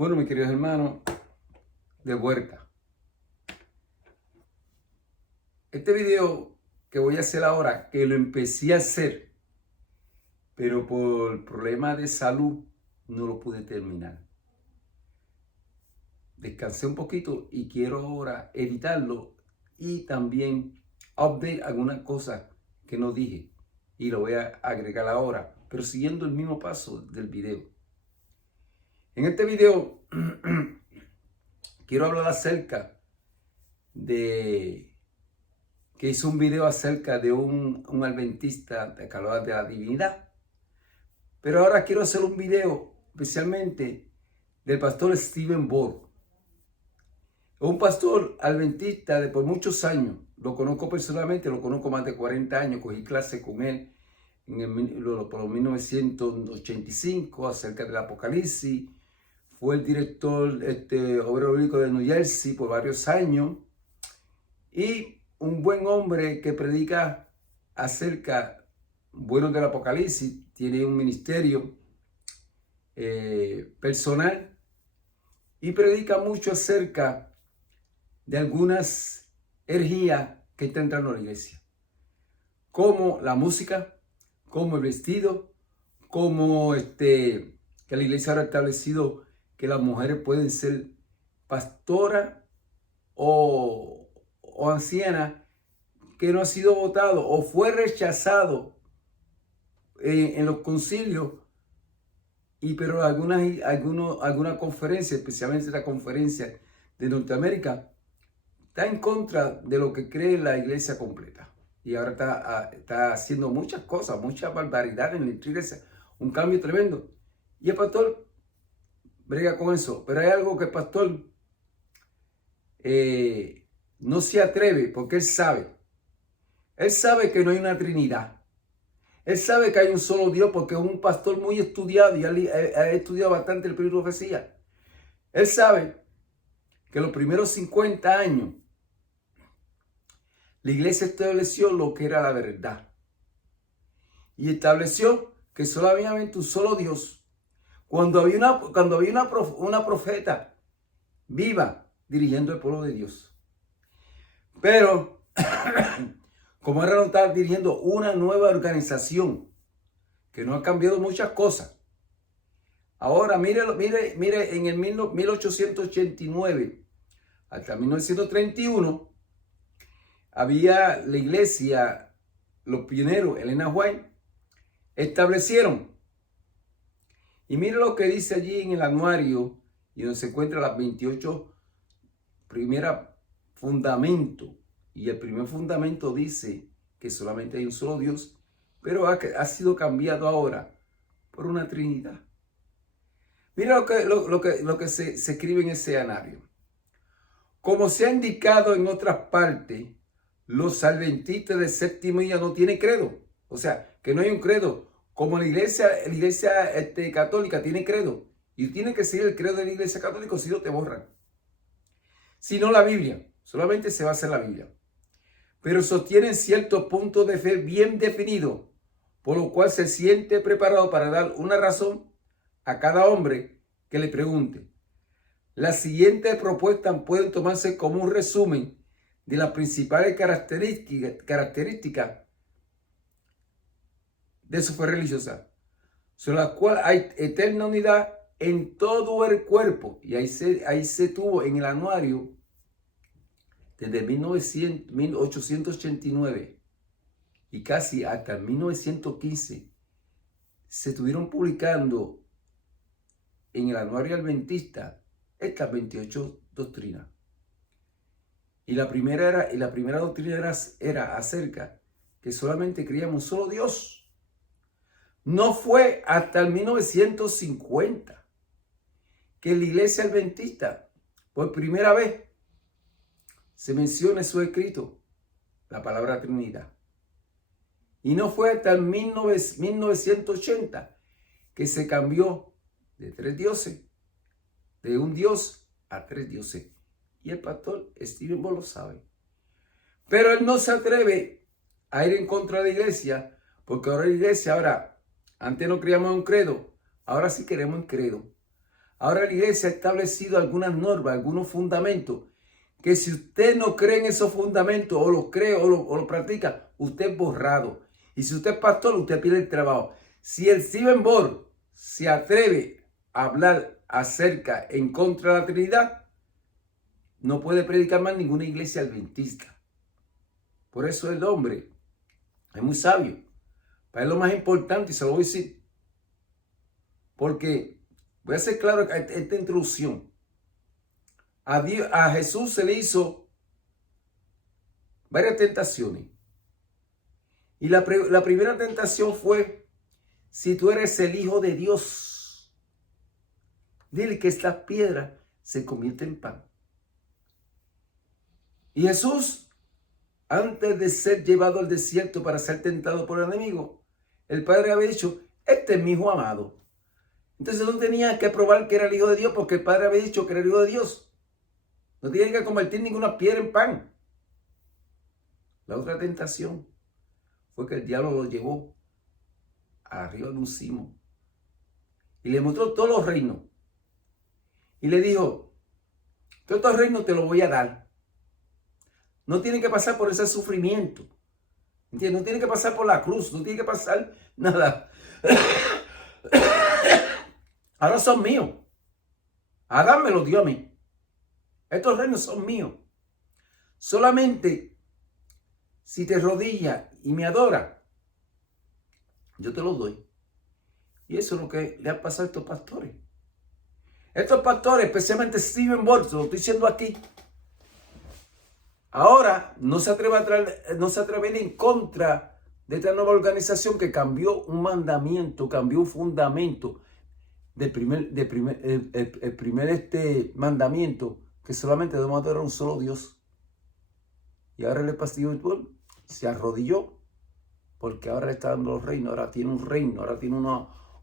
Bueno, mis queridos hermanos, de vuelta. Este video que voy a hacer ahora, que lo empecé a hacer, pero por problemas de salud no lo pude terminar. Descansé un poquito y quiero ahora editarlo y también update algunas cosas que no dije y lo voy a agregar ahora, pero siguiendo el mismo paso del video. En este video quiero hablar acerca de que hizo un video acerca de un adventista de calor de la divinidad. Pero ahora quiero hacer un video especialmente del pastor Stephen Bohr. Un pastor adventista de por muchos años. Lo conozco personalmente, lo conozco más de 40 años. Cogí clase con él por 1985 acerca del Apocalipsis. Fue el director obrero bíblico de New Jersey por varios años. Y un buen hombre que predica acerca, bueno, del Apocalipsis. Tiene un ministerio personal y predica mucho acerca de algunas herejías que están entrando a la iglesia, como la música, como el vestido, como que la iglesia ahora ha establecido que las mujeres pueden ser pastoras o ancianas, que no ha sido votado o fue rechazado en los concilios, pero alguna conferencia, especialmente la conferencia de Norteamérica, está en contra de lo que cree la iglesia completa. Y ahora está haciendo muchas cosas, muchas barbaridades en la iglesia. Un cambio tremendo. Y el pastor brega con eso. Pero hay algo que el pastor no se atreve, porque él sabe. Él sabe que no hay una Trinidad. Él sabe que hay un solo Dios, porque es un pastor muy estudiado y ha estudiado bastante el libro de profecía. Él sabe que los primeros 50 años la iglesia estableció lo que era la verdad. Y estableció que solamente un solo Dios. Cuando había una profeta viva dirigiendo el pueblo de Dios. Pero, como ahora no está dirigiendo una nueva organización, que no ha cambiado muchas cosas. Ahora, mire, en el 1889 hasta 1931, había la iglesia, los pioneros, Elena White, establecieron. Y mire lo que dice allí en el anuario, y donde se encuentran las 28 primeras fundamentos. Y el primer fundamento dice que solamente hay un solo Dios, pero ha sido cambiado ahora por una Trinidad. Mira lo que se escribe en ese anuario. Como se ha indicado en otras partes, los adventistas del séptimo día no tienen credo. O sea, que no hay un credo. Como la iglesia católica tiene credo. Y tiene que seguir el credo de la iglesia católica, si no te borran. Si no la Biblia. Solamente se basa en la Biblia. Pero sostienen ciertos puntos de fe bien definidos, por lo cual se siente preparado para dar una razón a cada hombre que le pregunte. Las siguientes propuestas pueden tomarse como un resumen de las principales características de su fe religiosa, sobre la cual hay eterna unidad en todo el cuerpo. Y ahí se tuvo en el anuario desde 1889 y casi hasta 1915 se estuvieron publicando en el anuario adventista estas 28 doctrinas. Y la primera doctrina era acerca que solamente creíamos un solo Dios. No fue hasta el 1950 que la iglesia adventista, por primera vez, se menciona en su escrito la palabra Trinidad. Y no fue hasta el 1980 que se cambió de 3 dioses, de un Dios a 3 dioses. Y el pastor Stephen Bohr lo sabe. Pero él no se atreve a ir en contra de la iglesia, porque ahora la iglesia, antes no creíamos en un credo, ahora sí queremos un credo. Ahora la iglesia ha establecido algunas normas, algunos fundamentos, que si usted no cree en esos fundamentos, o los cree o lo practica, usted es borrado. Y si usted es pastor, usted pierde el trabajo. Si el Stephen Bohr se atreve a hablar acerca en contra de la Trinidad, no puede predicar más ninguna iglesia adventista. Por eso el hombre es muy sabio. Para él lo más importante, y se lo voy a decir, porque voy a hacer claro esta introducción. A Jesús se le hizo varias tentaciones. Y la primera tentación fue: si tú eres el Hijo de Dios, dile que estas piedras se convierten en pan. Y Jesús, antes de ser llevado al desierto para ser tentado por el enemigo, el Padre había dicho: este es mi Hijo amado. Entonces no tenía que probar que era el Hijo de Dios, porque el Padre había dicho que era el Hijo de Dios. No tenía que convertir ninguna piedra en pan. La otra tentación fue que el diablo lo llevó arriba de un cimo y le mostró todos los reinos. Y le dijo: todos estos reinos te los voy a dar. No tienen que pasar por ese sufrimiento. ¿Entiendes? No tienen que pasar por la cruz. No tienen que pasar nada. Ahora son míos. Adán me los dio a mí. Estos reinos son míos. Solamente si te arrodillas y me adoras, yo te los doy. Y eso es lo que le ha pasado a estos pastores. Estos pastores, especialmente Stephen Bohr, lo estoy diciendo aquí, ahora no se atreve a ir en contra de esta nueva organización que cambió un mandamiento, cambió un fundamento del primer mandamiento, que solamente debemos adorar a un solo Dios. Y ahora el pastor Bohr se arrodilló, porque ahora está dando los reinos, ahora tiene un reino, ahora tiene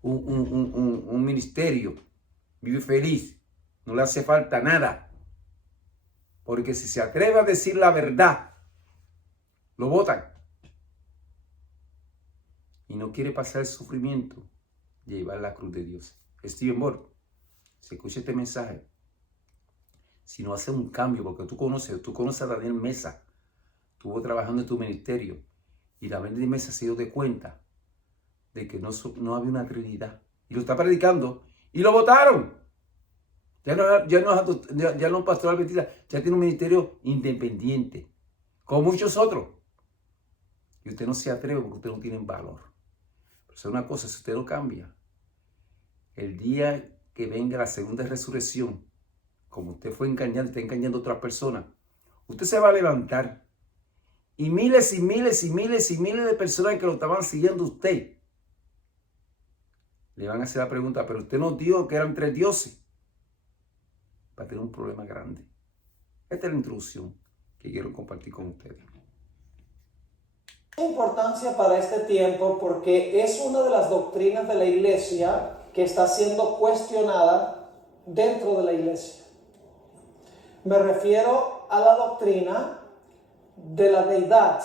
un ministerio, vive feliz, no le hace falta nada. Porque si se atreve a decir la verdad, lo botan. Y no quiere pasar el sufrimiento de llevar la cruz de Dios. Stephen Bohr, si escucha este mensaje, si no hace un cambio, porque tú conoces a Daniel Mesa, estuvo trabajando en tu ministerio, y Daniel Mesa se dio de cuenta de que no había una Trinidad. Y lo está predicando, y lo votaron. Ya no es un pastor adventista, ya tiene un ministerio independiente, con muchos otros. Y usted no se atreve porque usted no tiene valor. Pero es una cosa, si usted no cambia, el día que venga la segunda resurrección, como usted fue engañado, está engañando a otras personas, usted se va a levantar. Y miles y miles y miles y miles de personas que lo estaban siguiendo a usted le van a hacer la pregunta: pero usted nos dijo que eran 3 dioses. Va a tener un problema grande. Esta es la introducción que quiero compartir con ustedes. Importancia para este tiempo porque es una de las doctrinas de la iglesia que está siendo cuestionada dentro de la iglesia. Me refiero a la doctrina de la deidad,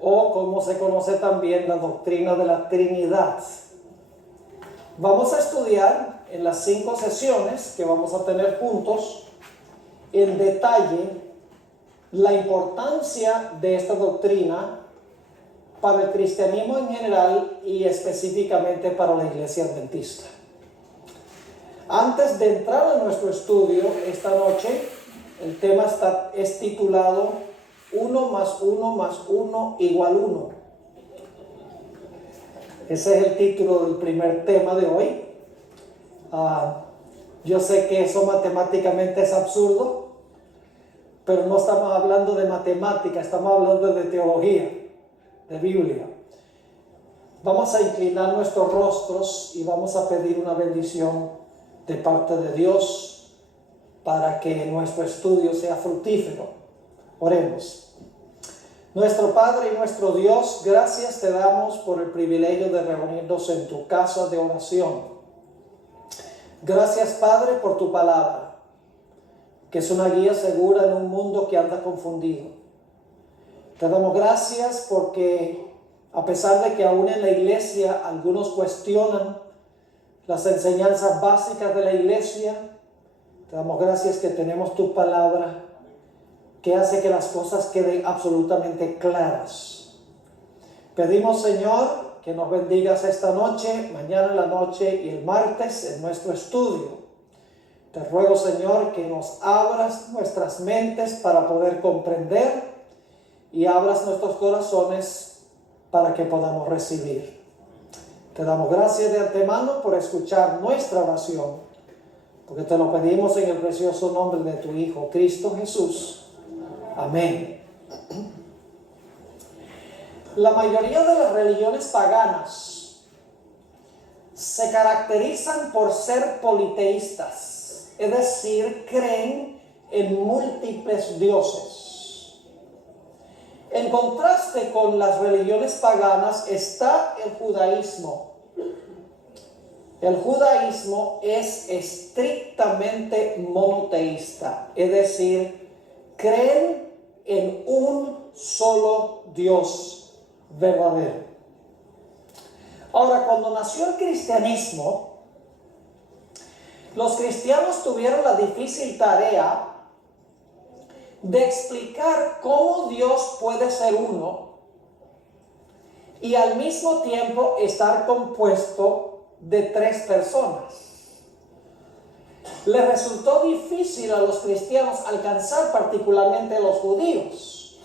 o como se conoce también la doctrina de la Trinidad. Vamos a estudiar en las 5 sesiones que vamos a tener juntos en detalle la importancia de esta doctrina para el cristianismo en general y específicamente para la iglesia adventista. Antes de entrar a nuestro estudio esta noche, el tema es titulado 1 más 1 más 1 igual 1. Ese es el título del primer tema de hoy. Yo sé que eso matemáticamente es absurdo, pero no estamos hablando de matemática, estamos hablando de teología, de Biblia. Vamos a inclinar nuestros rostros y vamos a pedir una bendición de parte de Dios para que nuestro estudio sea fructífero. Oremos. Nuestro Padre y nuestro Dios, gracias te damos por el privilegio de reunirnos en tu casa de oración. Gracias, Padre, por tu palabra, que es una guía segura en un mundo que anda confundido. Te damos gracias porque, a pesar de que aún en la iglesia algunos cuestionan las enseñanzas básicas de la iglesia. Te damos gracias que tenemos tu palabra, que hace que las cosas queden absolutamente claras. Pedimos, Señor, que nos bendigas esta noche, mañana en la noche y el martes en nuestro estudio. Te ruego, Señor, que nos abras nuestras mentes para poder comprender y abras nuestros corazones para que podamos recibir. Te damos gracias de antemano por escuchar nuestra oración, porque te lo pedimos en el precioso nombre de tu Hijo, Cristo Jesús. Amén. La mayoría de las religiones paganas se caracterizan por ser politeístas, es decir, creen en múltiples dioses. En contraste con las religiones paganas está el judaísmo. El judaísmo es estrictamente monoteísta, es decir, creen en un solo Dios verdadero. Ahora, cuando nació el cristianismo, los cristianos tuvieron la difícil tarea de explicar cómo Dios puede ser uno y al mismo tiempo estar compuesto de tres personas. Les resultó difícil a los cristianos alcanzar, particularmente a los judíos,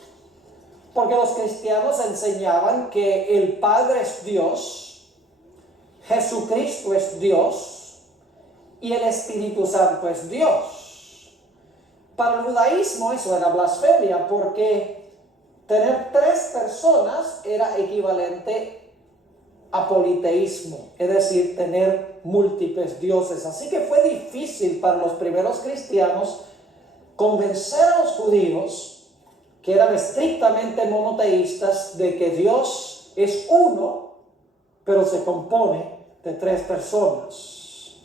porque los cristianos enseñaban que el Padre es Dios, Jesucristo es Dios y el Espíritu Santo es Dios. Para el judaísmo eso era blasfemia, porque tener tres personas era equivalente a politeísmo, es decir, tener múltiples dioses. Así que fue difícil para los primeros cristianos convencer a los judíos, que eran estrictamente monoteístas, de que Dios es uno, pero se compone de tres personas.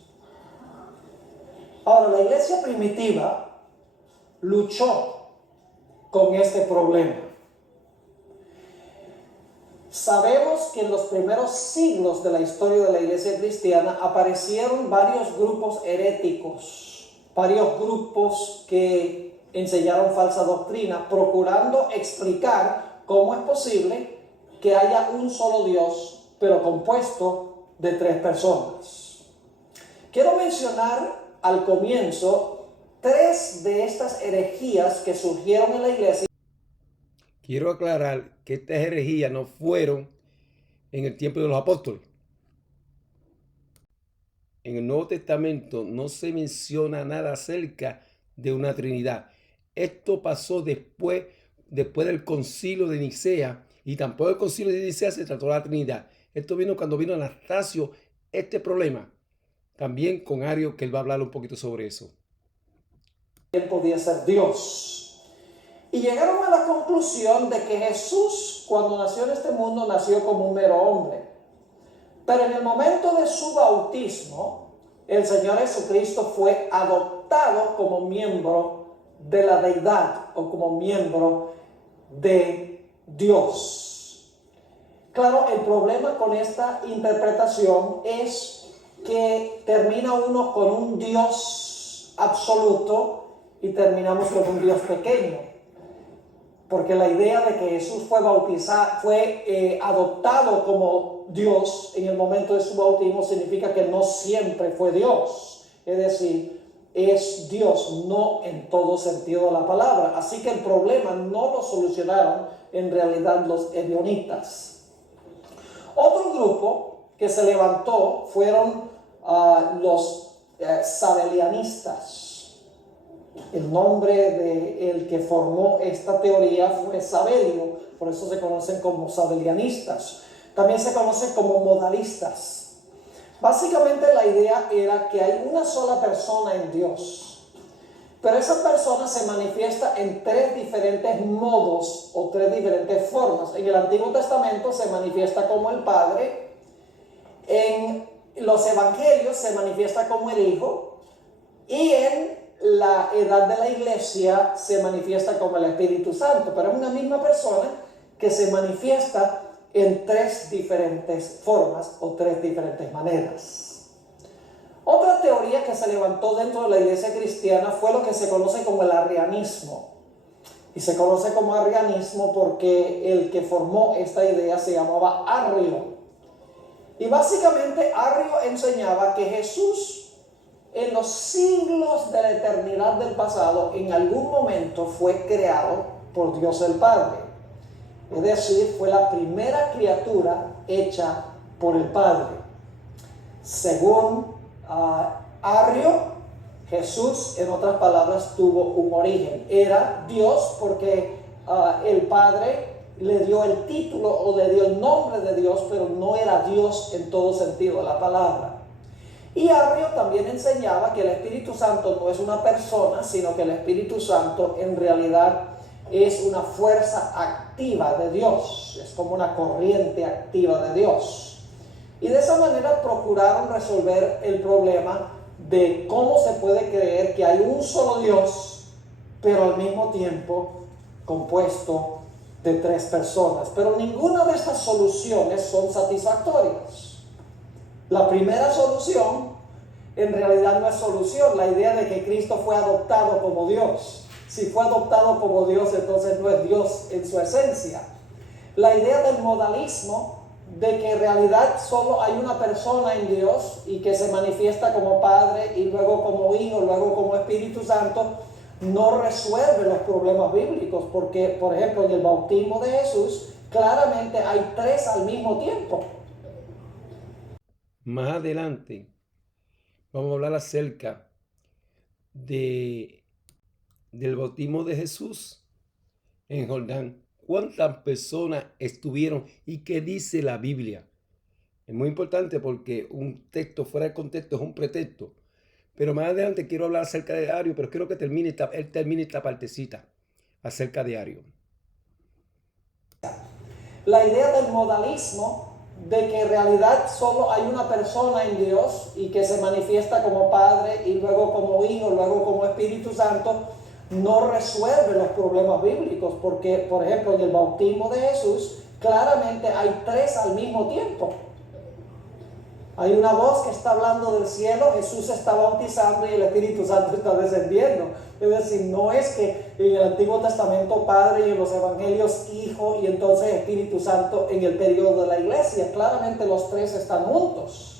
Ahora, la iglesia primitiva luchó con este problema. Sabemos que en los primeros siglos de la historia de la iglesia cristiana aparecieron varios grupos heréticos, varios grupos que enseñaron falsa doctrina, procurando explicar cómo es posible que haya un solo Dios, pero compuesto de tres personas. Quiero mencionar al comienzo tres de estas herejías que surgieron en la iglesia. Quiero aclarar que estas herejías no fueron en el tiempo de los apóstoles. En el Nuevo Testamento no se menciona nada acerca de una Trinidad. Esto pasó después del concilio de Nicea, y tampoco el concilio de Nicea se trató de la Trinidad. Esto vino cuando vino Anastasio este problema. También con Ario, que él va a hablar un poquito sobre eso. Él podía ser Dios. Y llegaron a la conclusión de que Jesús, cuando nació en este mundo, nació como un mero hombre. Pero en el momento de su bautismo, el Señor Jesucristo fue adoptado como miembro de la deidad o como miembro de Dios. Claro, el problema con esta interpretación es que termina uno con un Dios absoluto y terminamos con un Dios pequeño. Porque la idea de que Jesús fue adoptado como Dios en el momento de su bautismo significa que no siempre fue Dios. Es decir, es Dios, no en todo sentido de la palabra. Así que el problema no lo solucionaron en realidad los ebionitas. Otro grupo que se levantó fueron los sabelianistas. El nombre del que formó esta teoría fue Sabelio, por eso se conocen como sabelianistas. También se conocen como modalistas. Básicamente la idea era que hay una sola persona en Dios, pero esa persona se manifiesta en tres diferentes modos o tres diferentes formas. En el Antiguo Testamento se manifiesta como el Padre, en los Evangelios se manifiesta como el Hijo, y en la edad de la iglesia se manifiesta como el Espíritu Santo, pero es una misma persona que se manifiesta en tres diferentes formas o tres diferentes maneras. Otra teoría que se levantó dentro de la iglesia cristiana fue lo que se conoce como el arrianismo. Y se conoce como arrianismo porque el que formó esta idea se llamaba Arrio. Y básicamente Arrio enseñaba que Jesús en los siglos de la eternidad del pasado en algún momento fue creado por Dios el Padre. Es decir, fue la primera criatura hecha por el Padre. Según Arrio, Jesús, en otras palabras, tuvo un origen. Era Dios porque el Padre le dio el título o le dio el nombre de Dios, pero no era Dios en todo sentido de la palabra. Y Arrio también enseñaba que el Espíritu Santo no es una persona, sino que el Espíritu Santo en realidad es una fuerza activa de Dios, es como una corriente activa de Dios. Y de esa manera procuraron resolver el problema de cómo se puede creer que hay un solo Dios, pero al mismo tiempo compuesto de tres personas. Pero ninguna de estas soluciones son satisfactorias. La primera solución en realidad no es solución, la idea de que Cristo fue adoptado como Dios. Si fue adoptado como Dios, entonces no es Dios en su esencia. La idea del modalismo, de que en realidad solo hay una persona en Dios y que se manifiesta como Padre y luego como Hijo, luego como Espíritu Santo, no resuelve los problemas bíblicos, porque, por ejemplo, en el bautismo de Jesús, claramente hay tres al mismo tiempo. Más adelante vamos a hablar acerca del bautismo de Jesús en Jordán. ¿Cuántas personas estuvieron y qué dice la Biblia? Es muy importante porque un texto fuera de contexto es un pretexto. Pero más adelante quiero hablar acerca de Ario, pero quiero que él termine esta partecita acerca de Ario. La idea del modalismo, de que en realidad solo hay una persona en Dios y que se manifiesta como Padre y luego como Hijo, luego como Espíritu Santo, no resuelve los problemas bíblicos, porque, por ejemplo, en el bautismo de Jesús, claramente hay tres al mismo tiempo. Hay una voz que está hablando del cielo, Jesús está bautizando y el Espíritu Santo está descendiendo. Es decir, no es que en el Antiguo Testamento Padre y en los Evangelios Hijo y entonces Espíritu Santo en el periodo de la iglesia. Claramente los tres están juntos.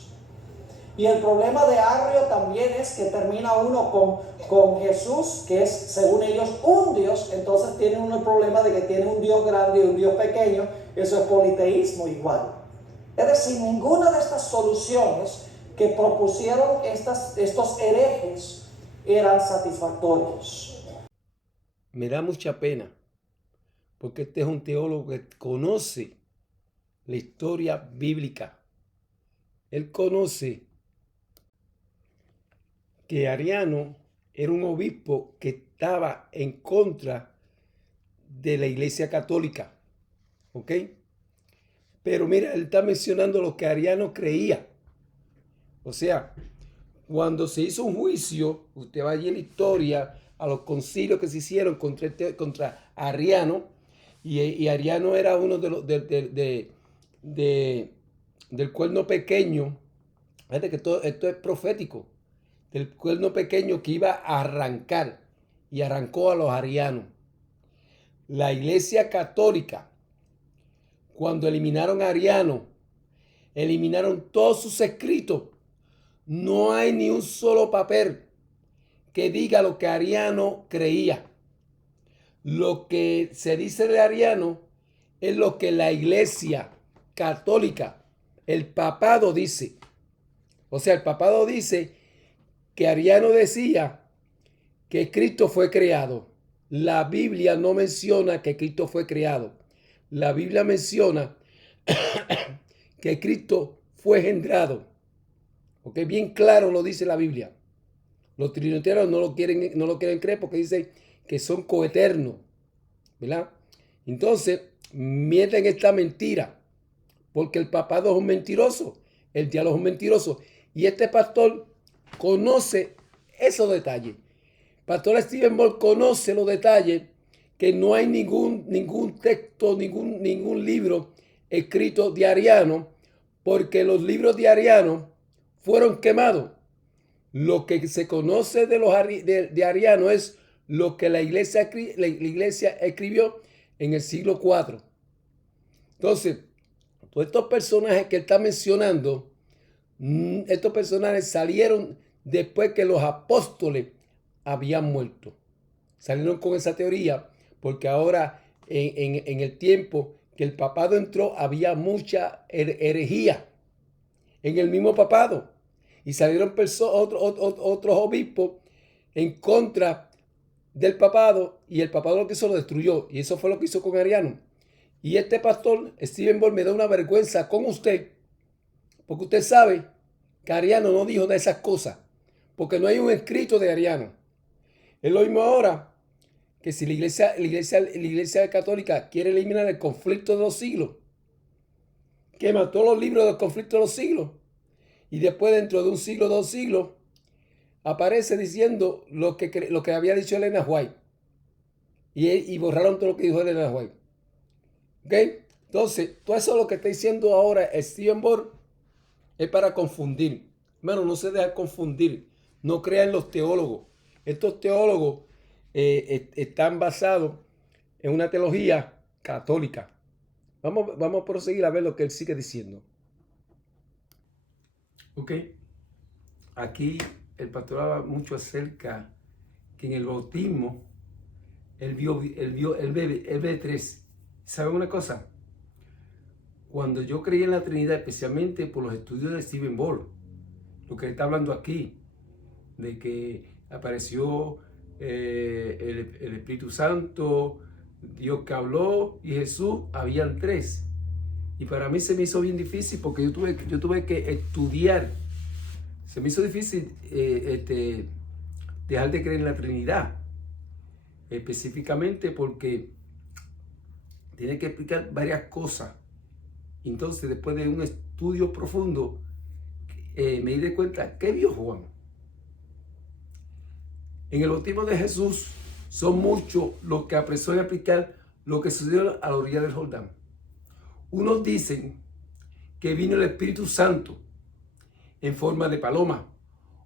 Y el problema de Arrio también es que termina uno con Jesús, que es según ellos un Dios, entonces tiene uno el problema de que tiene un Dios grande y un Dios pequeño. Eso es politeísmo igual. Es decir, ninguna de estas soluciones que propusieron estos herejes eran satisfactorios. Me da mucha pena, porque este es un teólogo que conoce la historia bíblica. Él conoce que Ariano era un obispo que estaba en contra de la Iglesia Católica. ¿Ok? Pero mira, él está mencionando lo que Ariano creía. O sea, cuando se hizo un juicio, usted va allí en la historia, a los concilios que se hicieron contra Ariano, y Ariano era uno de los del cuerno pequeño. Fíjate que esto es profético. Del cuerno pequeño que iba a arrancar, y arrancó a los arianos. La Iglesia Católica, cuando eliminaron a Ariano, eliminaron todos sus escritos. No hay ni un solo papel que diga lo que Ariano creía. Lo que se dice de Ariano es lo que la Iglesia Católica, el papado dice. O sea, el papado dice que Ariano decía que Cristo fue creado. La Biblia no menciona que Cristo fue creado. La Biblia menciona que Cristo fue engendrado. Ok, bien claro lo dice la Biblia. Los trinitarios no lo quieren creer porque dicen que son coeternos, ¿verdad? Entonces, mienten esta mentira, porque el papado es un mentiroso, el diálogo es un mentiroso. Y este pastor conoce esos detalles. Pastor Stephen Moore conoce los detalles, que no hay ningún texto, ningún libro escrito de Ariano, porque los libros de Ariano fueron quemados. Lo que se conoce de los de arianos es lo que la iglesia escribió en el siglo IV. Entonces, todos estos personajes que él está mencionando, estos personajes salieron después que los apóstoles habían muerto. Salieron con esa teoría porque ahora en el tiempo que el papado entró había mucha herejía en el mismo papado. Y salieron otros obispos en contra del papado y el papado lo que hizo lo destruyó. Y eso fue lo que hizo con Ariano. Y este pastor, Stephen Ball, me da una vergüenza con usted, porque usted sabe que Ariano no dijo de esas cosas, porque no hay un escrito de Ariano. Es lo mismo ahora que si la iglesia católica quiere eliminar el conflicto de los siglos, quema todos los libros del conflicto de los siglos, y después dentro de un siglo, 2 siglos, aparece diciendo lo que había dicho Elena White, y borraron todo lo que dijo Elena White. ¿Ok? Entonces, todo eso lo que está diciendo ahora Stephen Ball es para confundir. Hermano, no se deja confundir. No crean los teólogos. Estos teólogos están basados en una teología católica. Vamos a proseguir a ver lo que él sigue diciendo. Ok. Aquí el pastor habla mucho acerca que en el bautismo él ve 3. ¿Saben una cosa? Cuando yo creí en la Trinidad, especialmente por los estudios de Stephen Ball, lo que está hablando aquí, de que apareció el Espíritu Santo, Dios que habló y Jesús, habían 3. Y para mí se me hizo bien difícil porque yo tuve que estudiar. Se me hizo difícil dejar de creer en la Trinidad. Específicamente porque tiene que explicar varias cosas. Entonces, después de un estudio profundo, me di cuenta, ¿qué vio Juan? En el bautismo de Jesús son muchos los que apresó en explicar lo que sucedió a la orilla del Jordán. Unos dicen que vino el Espíritu Santo en forma de paloma.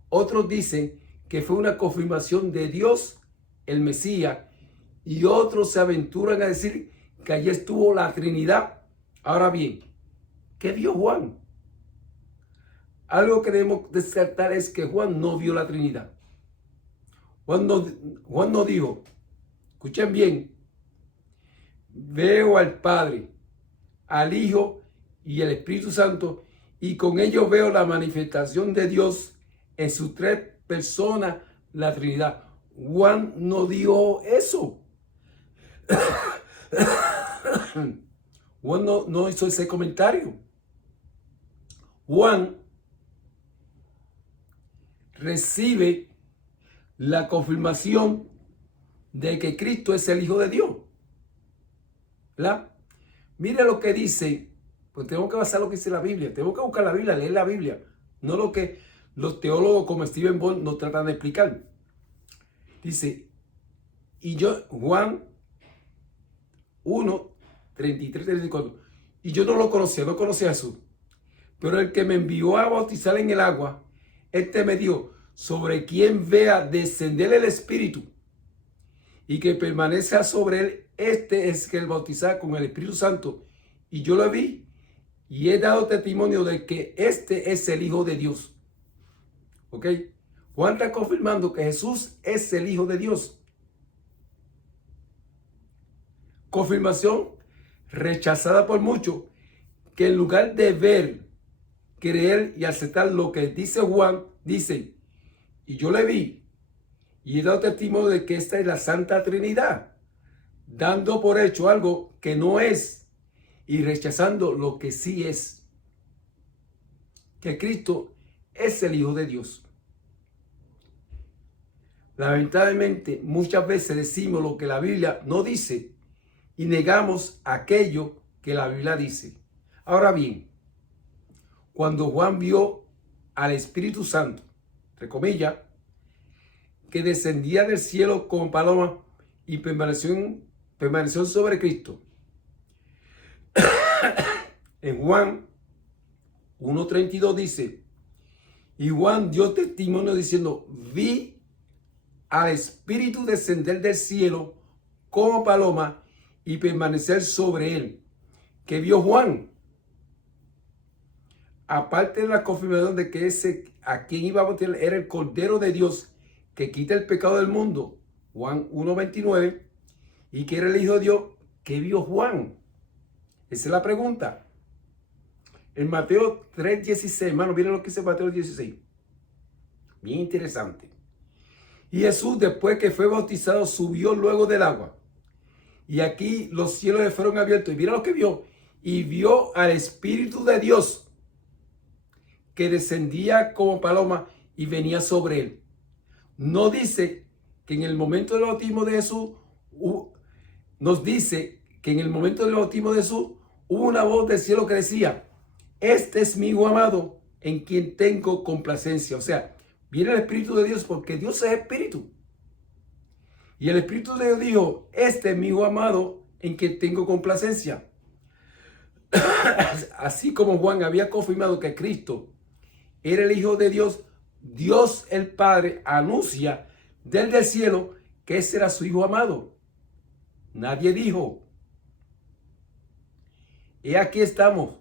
Otros dicen que fue una confirmación de Dios, el Mesías. Y otros se aventuran a decir que allí estuvo la Trinidad. Ahora bien, ¿qué vio Juan? Algo que debemos descartar es que Juan no vio la Trinidad. Juan no dijo, escuchen bien, veo al Padre, al Hijo y el Espíritu Santo, y con ellos veo la manifestación de Dios en sus 3 personas, la Trinidad. Juan no dijo eso. Juan no hizo ese comentario. Juan recibe la confirmación de que Cristo es el Hijo de Dios. ¿Verdad? Mire lo que dice, pues tenemos que basar lo que dice la Biblia, tenemos que buscar la Biblia, leer la Biblia, no lo que los teólogos como Stephen Ball nos tratan de explicar. Dice, y yo, Juan 1, 33, 34, y yo no conocía a Jesús, pero el que me envió a bautizar en el agua, me dio sobre quien vea descender el Espíritu y que permanezca sobre él, es que el bautizar con el Espíritu Santo. Y yo lo vi y he dado testimonio de que este es el Hijo de Dios. ¿Ok? Juan está confirmando que Jesús es el Hijo de Dios. Confirmación rechazada por muchos, que en lugar de ver, creer y aceptar lo que dice Juan, dice, y yo le vi y he dado testimonio de que esta es la Santa Trinidad, dando por hecho algo que no es y rechazando lo que sí es, que Cristo es el Hijo de Dios. Lamentablemente, muchas veces decimos lo que la Biblia no dice y negamos aquello que la Biblia dice. Ahora bien, cuando Juan vio al Espíritu Santo, entre comillas, que descendía del cielo como paloma y permaneció sobre Cristo. En Juan 1:32 dice, Y Juan dio testimonio diciendo, vi al Espíritu descender del cielo como paloma y permanecer sobre él. ¿Qué vio Juan? Aparte de la confirmación de que ese a quien iba a bautizar era el Cordero de Dios que quita el pecado del mundo, Juan 1:29, y que era el Hijo de Dios, ¿qué vio Juan? Esa es la pregunta. En Mateo 3:16, hermano, miren lo que dice Mateo 16. Bien interesante. Y Jesús, después que fue bautizado, subió luego del agua. Y aquí los cielos le fueron abiertos. Y mira lo que vio. Y vio al Espíritu de Dios que descendía como paloma y venía sobre él. No dice que en el momento del bautismo de Jesús, nos dice que en el momento del bautismo de Jesús hubo una voz del cielo que decía, este es mi Hijo amado en quien tengo complacencia. O sea, viene el Espíritu de Dios porque Dios es Espíritu. Y el Espíritu de Dios dijo, este es mi Hijo amado en quien tengo complacencia. Así como Juan había confirmado que Cristo era el Hijo de Dios, Dios el Padre anuncia desde el cielo que ese era su Hijo amado. Nadie dijo, he aquí estamos,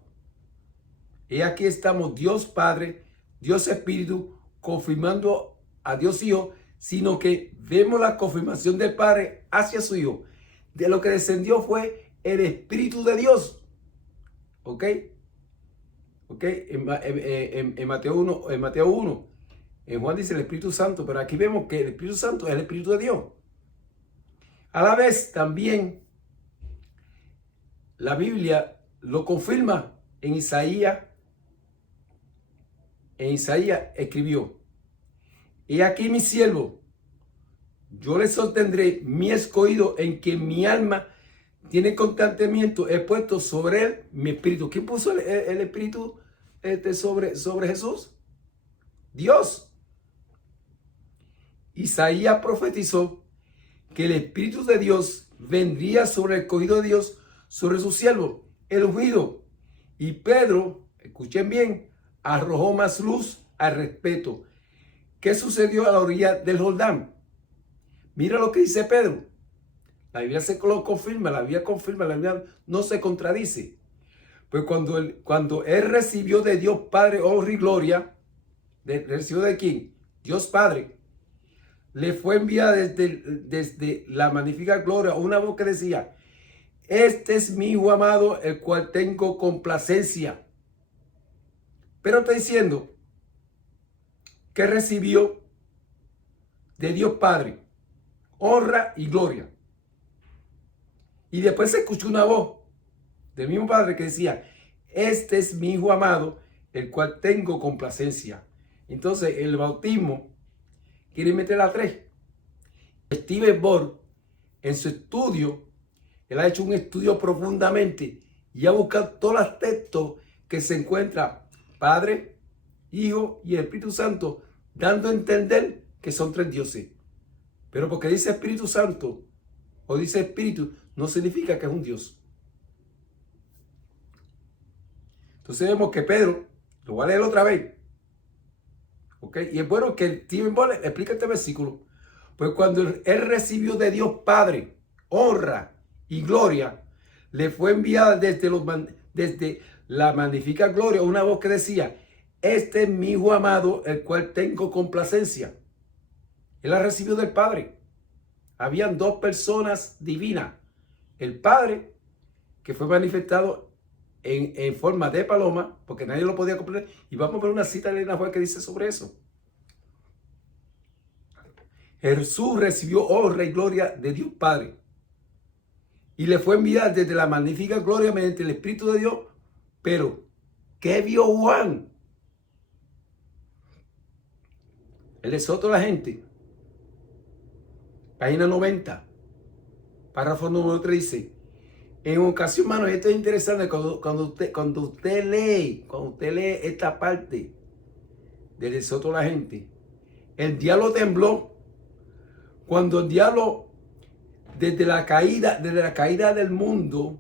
Dios Padre, Dios Espíritu, confirmando a Dios Hijo, sino que vemos la confirmación del Padre hacia su Hijo. De lo que descendió fue el Espíritu de Dios. ¿Ok? ¿Ok? En Mateo 1, en Juan dice el Espíritu Santo, pero aquí vemos que el Espíritu Santo es el Espíritu de Dios. A la vez también la Biblia lo confirma en Isaías. En Isaías escribió, he aquí mi siervo, yo le sostendré, mi escogido, en quien mi alma tiene contentamiento, he puesto sobre él mi espíritu. ¿Quién puso el espíritu sobre Jesús? Dios. Isaías profetizó que el Espíritu de Dios vendría sobre el escogido de Dios, sobre su siervo, el ungido. Y Pedro, escuchen bien, arrojó más luz al respecto. ¿Qué sucedió a la orilla del Jordán? Mira lo que dice Pedro. La Biblia se lo confirma, la Biblia confirma, la Biblia no se contradice. Pues cuando él recibió de Dios Padre honra y gloria, ¿recibió de quién? Dios Padre. Le fue enviada desde la magnífica gloria una voz que decía, este es mi Hijo amado, el cual tengo complacencia. Pero está diciendo que recibió de Dios Padre honra y gloria. Y después se escuchó una voz del mismo Padre que decía, este es mi Hijo amado, el cual tengo complacencia. Entonces el bautismo quiere meter a tres. Steve Borg, en su estudio, él ha hecho un estudio profundamente y ha buscado todos los textos que se encuentran Padre, Hijo y Espíritu Santo, dando a entender que son tres dioses. Pero porque dice Espíritu Santo o dice Espíritu, no significa que es un Dios. Entonces vemos que Pedro, lo voy a leer otra vez. ¿Ok? Y es bueno que Stephen Bolle explique este versículo. Pues cuando él recibió de Dios Padre honra y gloria, le fue enviada desde la magnífica gloria una voz que decía, este es mi Hijo amado, el cual tengo complacencia. Él la recibió del Padre. Habían dos personas divinas. El Padre, que fue manifestado en forma de paloma, porque nadie lo podía comprender. Y vamos a ver una cita de Elena Juárez que dice sobre eso. Jesús recibió honra y gloria de Dios Padre. Y le fue enviada desde la magnífica gloria mediante el Espíritu de Dios. Pero, ¿qué vio Juan? Él exhorta a la gente. Página 90. Párrafo número 3 dice, en ocasión, hermano, esto es interesante, cuando usted lee esta parte del exhorto a la gente, el diablo tembló cuando el diablo, desde la caída del mundo,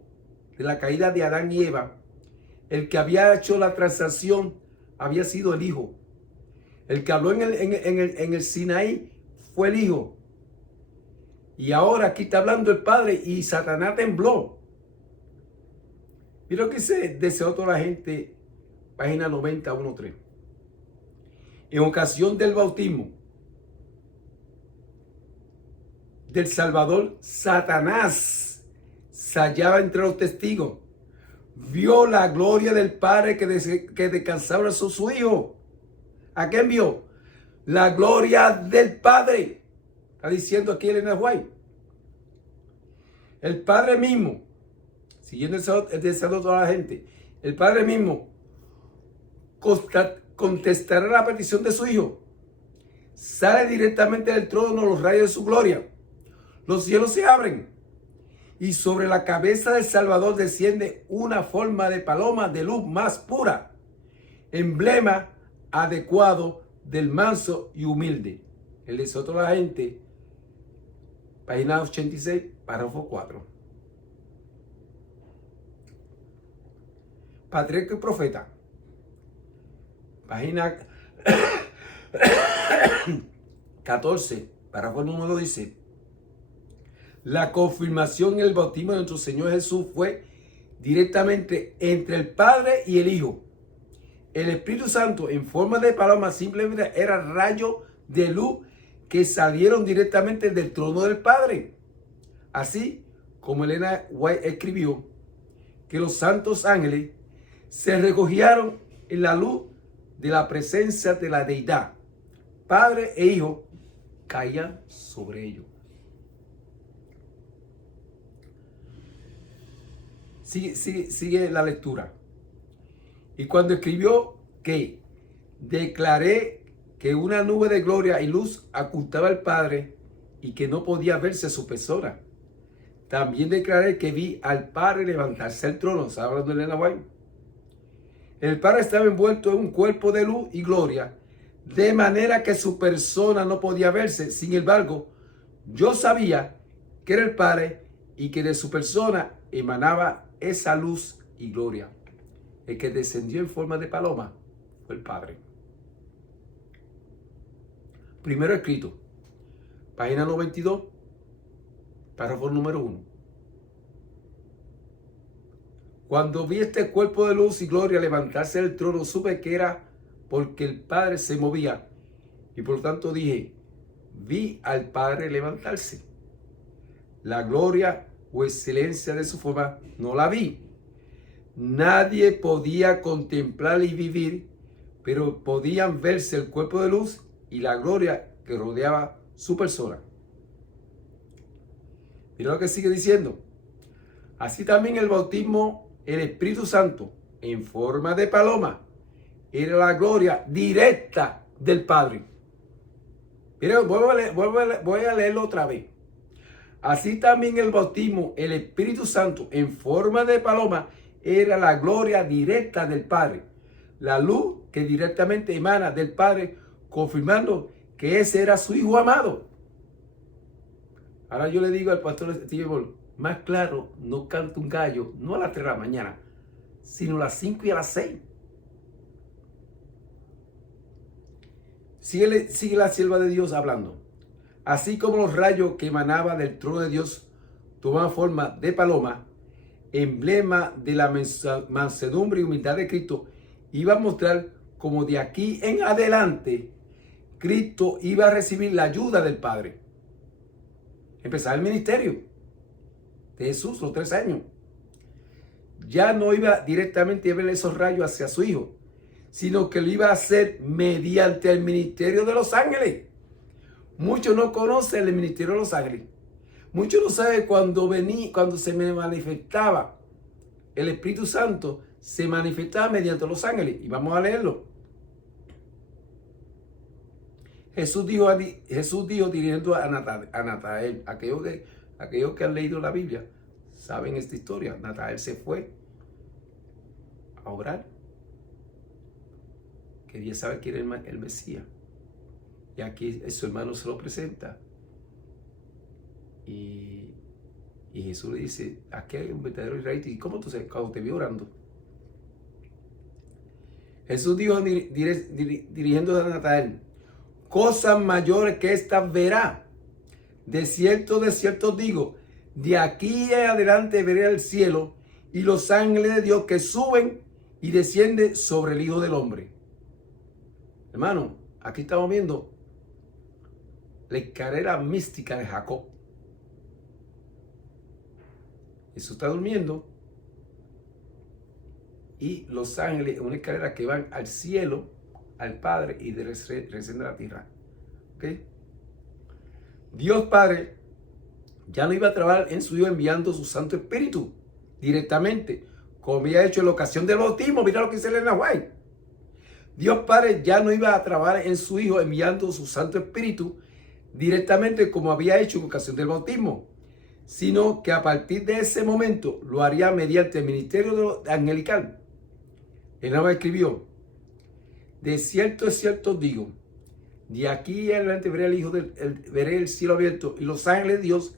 de la caída de Adán y Eva, el que había hecho la transacción había sido el Hijo. El que habló en el Sinaí fue el Hijo. Y ahora aquí está hablando el Padre y Satanás tembló. Mira lo que se deseó toda la gente, página 90:13. En ocasión del bautismo del Salvador, Satanás se hallaba entre los testigos. Vio la gloria del Padre que descansaba sobre su Hijo. ¿A quién vio? La gloria del Padre. Está diciendo aquí Elena White. El Padre mismo, siguiendo el deseo de toda la gente, el Padre mismo contestará la petición de su Hijo. Sale directamente del trono los rayos de su gloria. Los cielos se abren y sobre la cabeza del Salvador desciende una forma de paloma de luz más pura, emblema adecuado del manso y humilde. El deseo de toda la gente, página 86, párrafo 4. Patriarca y profeta, página 14, párrafo número dice: la confirmación en el bautismo de nuestro Señor Jesús fue directamente entre el Padre y el Hijo. El Espíritu Santo en forma de paloma simplemente era rayos de luz que salieron directamente del trono del Padre. Así como Elena White escribió que los santos ángeles se recogieron en la luz de la presencia de la deidad. Padre e Hijo caían sobre ellos. Sigue la lectura. Y cuando escribió que declaré que una nube de gloria y luz ocultaba al Padre y que no podía verse su persona, también declaré que vi al Padre levantarse del trono. ¿Está hablando de Elena White? El Padre estaba envuelto en un cuerpo de luz y gloria, de manera que su persona no podía verse. Sin embargo, yo sabía que era el Padre y que de su persona emanaba esa luz y gloria. El que descendió en forma de paloma fue el Padre. Primero escrito, página 92, párrafo número 1. Cuando vi este cuerpo de luz y gloria levantarse del trono, supe que era porque el Padre se movía. Y por lo tanto dije, vi al Padre levantarse. La gloria o excelencia de su forma no la vi. Nadie podía contemplar y vivir, pero podían verse el cuerpo de luz y la gloria que rodeaba su persona. Mira lo que sigue diciendo. Así también el bautismo, el Espíritu Santo, en forma de paloma, era la gloria directa del Padre. Mira, voy a leerlo otra vez. Así también el bautismo, el Espíritu Santo, en forma de paloma, era la gloria directa del Padre. La luz que directamente emana del Padre, confirmando que ese era su Hijo amado. Ahora yo le digo al pastor Steve Ball, más claro, no canta un gallo, no a las 3 de la mañana, sino a las 5 y a las 6. Sigue la sierva de Dios hablando. Así como los rayos que emanaban del trono de Dios tomaban forma de paloma, emblema de la mansedumbre y humildad de Cristo, iba a mostrar como de aquí en adelante Cristo iba a recibir la ayuda del Padre. Empezar el ministerio de Jesús, los 3 años. Ya no iba directamente a ver esos rayos hacia su Hijo, sino que lo iba a hacer mediante el ministerio de los ángeles. Muchos no conocen el ministerio de los ángeles. Muchos no saben cuando se me manifestaba el Espíritu Santo, se manifestaba mediante los ángeles. Y vamos a leerlo. Jesús dijo dirigiendo a Natanael, aquellos que han leído la Biblia saben esta historia. Natanael se fue a orar. Quería saber quién era el Mesías. Y aquí su hermano se lo presenta. Y Jesús le dice, aquí hay un verdadero israelita. ¿Y cómo tú sabes? Cuando te vi orando. Jesús dijo dirigiéndose a Natanael, cosas mayores que estas verá. De cierto os digo, de aquí en adelante veré el cielo y los ángeles de Dios que suben y descienden sobre el Hijo del Hombre. Hermano, aquí estamos viendo la escalera mística de Jacob. Jesús está durmiendo y los ángeles en una escalera que van al cielo, al Padre, y descienden a la tierra. ¿Okay? Dios Padre ya no iba a trabajar en su Hijo enviando su Santo Espíritu directamente, como había hecho en la ocasión del bautismo. Mira lo que dice Elena White. Dios Padre ya no iba a trabajar en su Hijo enviando su Santo Espíritu directamente como había hecho en ocasión del bautismo, sino que a partir de ese momento lo haría mediante el ministerio angelical. Elena White escribió, de cierto os digo, de aquí en adelante veré el cielo abierto y los ángeles de Dios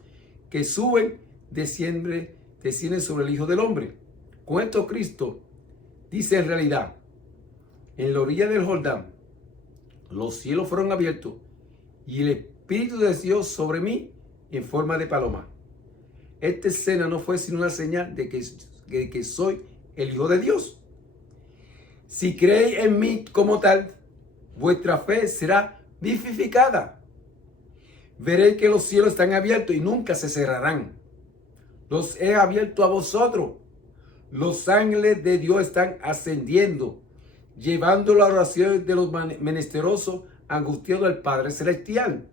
que suben, descienden sobre el Hijo del Hombre. Con esto Cristo dice en realidad, en la orilla del Jordán, los cielos fueron abiertos y el Espíritu de Dios sobre mí en forma de paloma. Esta escena no fue sino una señal de que soy el Hijo de Dios. Si creéis en mí como tal, vuestra fe será vivificada. Veréis que los cielos están abiertos y nunca se cerrarán. Los he abierto a vosotros. Los ángeles de Dios están ascendiendo, llevando la oración de los menesterosos angustiados al Padre Celestial.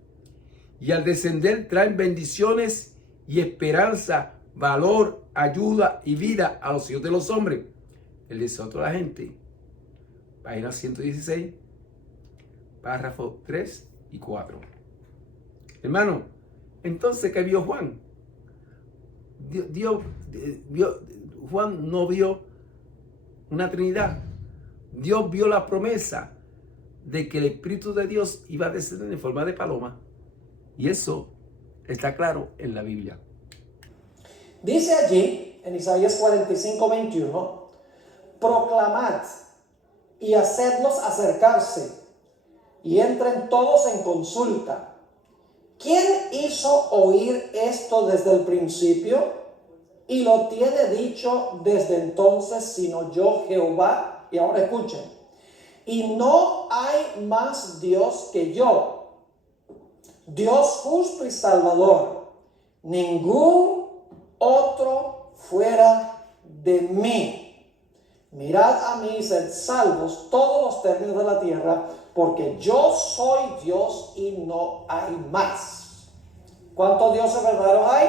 Y al descender traen bendiciones y esperanza, valor, ayuda y vida a los hijos de los hombres. El deseo de la gente. Página 116, párrafo 3 y 4. Hermano, entonces, ¿qué vio Juan? Juan no vio una Trinidad. Dios vio la promesa de que el Espíritu de Dios iba a descender en forma de paloma. Y eso está claro en la Biblia. Dice allí, en Isaías 45, 21, proclamad y hacedlos acercarse, y entren todos en consulta. ¿Quién hizo oír esto desde el principio? Y lo tiene dicho desde entonces, sino yo, Jehová. Y ahora escuchen. Y no hay más Dios que yo, Dios justo y salvador, ningún otro fuera de mí. Mirad a mí y sed salvos todos los términos de la tierra, porque yo soy Dios y no hay más. ¿Cuántos dioses verdaderos hay?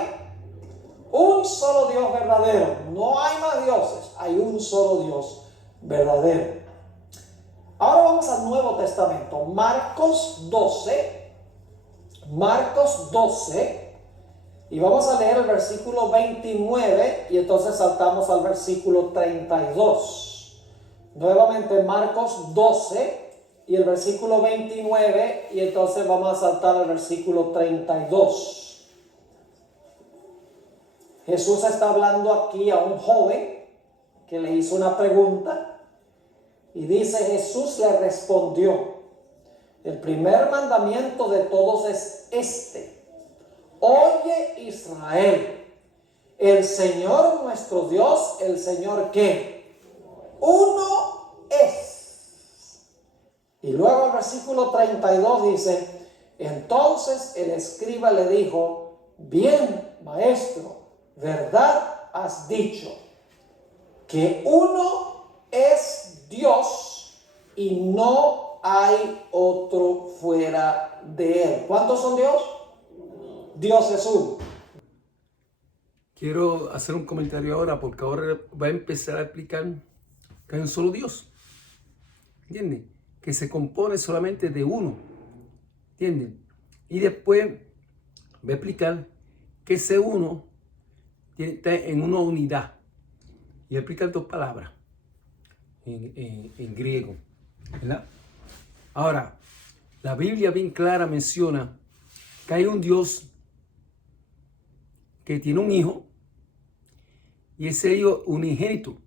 Un solo Dios verdadero. No hay más dioses, hay un solo Dios verdadero. Ahora vamos al Nuevo Testamento. Marcos 12, y vamos a leer el versículo 29 y entonces saltamos al versículo 32. Nuevamente Marcos 12 y el versículo 29 y entonces vamos a saltar al versículo 32. Jesús está hablando aquí a un joven que le hizo una pregunta y dice, Jesús le respondió, el primer mandamiento de todos es este: oye Israel, el Señor nuestro Dios, el Señor ¿qué? Uno es. Y luego el versículo 32 dice, entonces el escriba le dijo, bien, maestro, verdad has dicho, que uno es Dios y no hay otro fuera de él. ¿Cuántos son Dios? Dios es uno. Quiero hacer un comentario ahora porque ahora va a empezar a explicar que hay un solo Dios. ¿Entienden? Que se compone solamente de uno. ¿Entienden? Y después va a explicar que ese uno está en una unidad. Y va a explicar dos palabras en griego. ¿Verdad? Ahora, la Biblia bien clara menciona que hay un Dios que tiene un hijo y ese hijo unigénito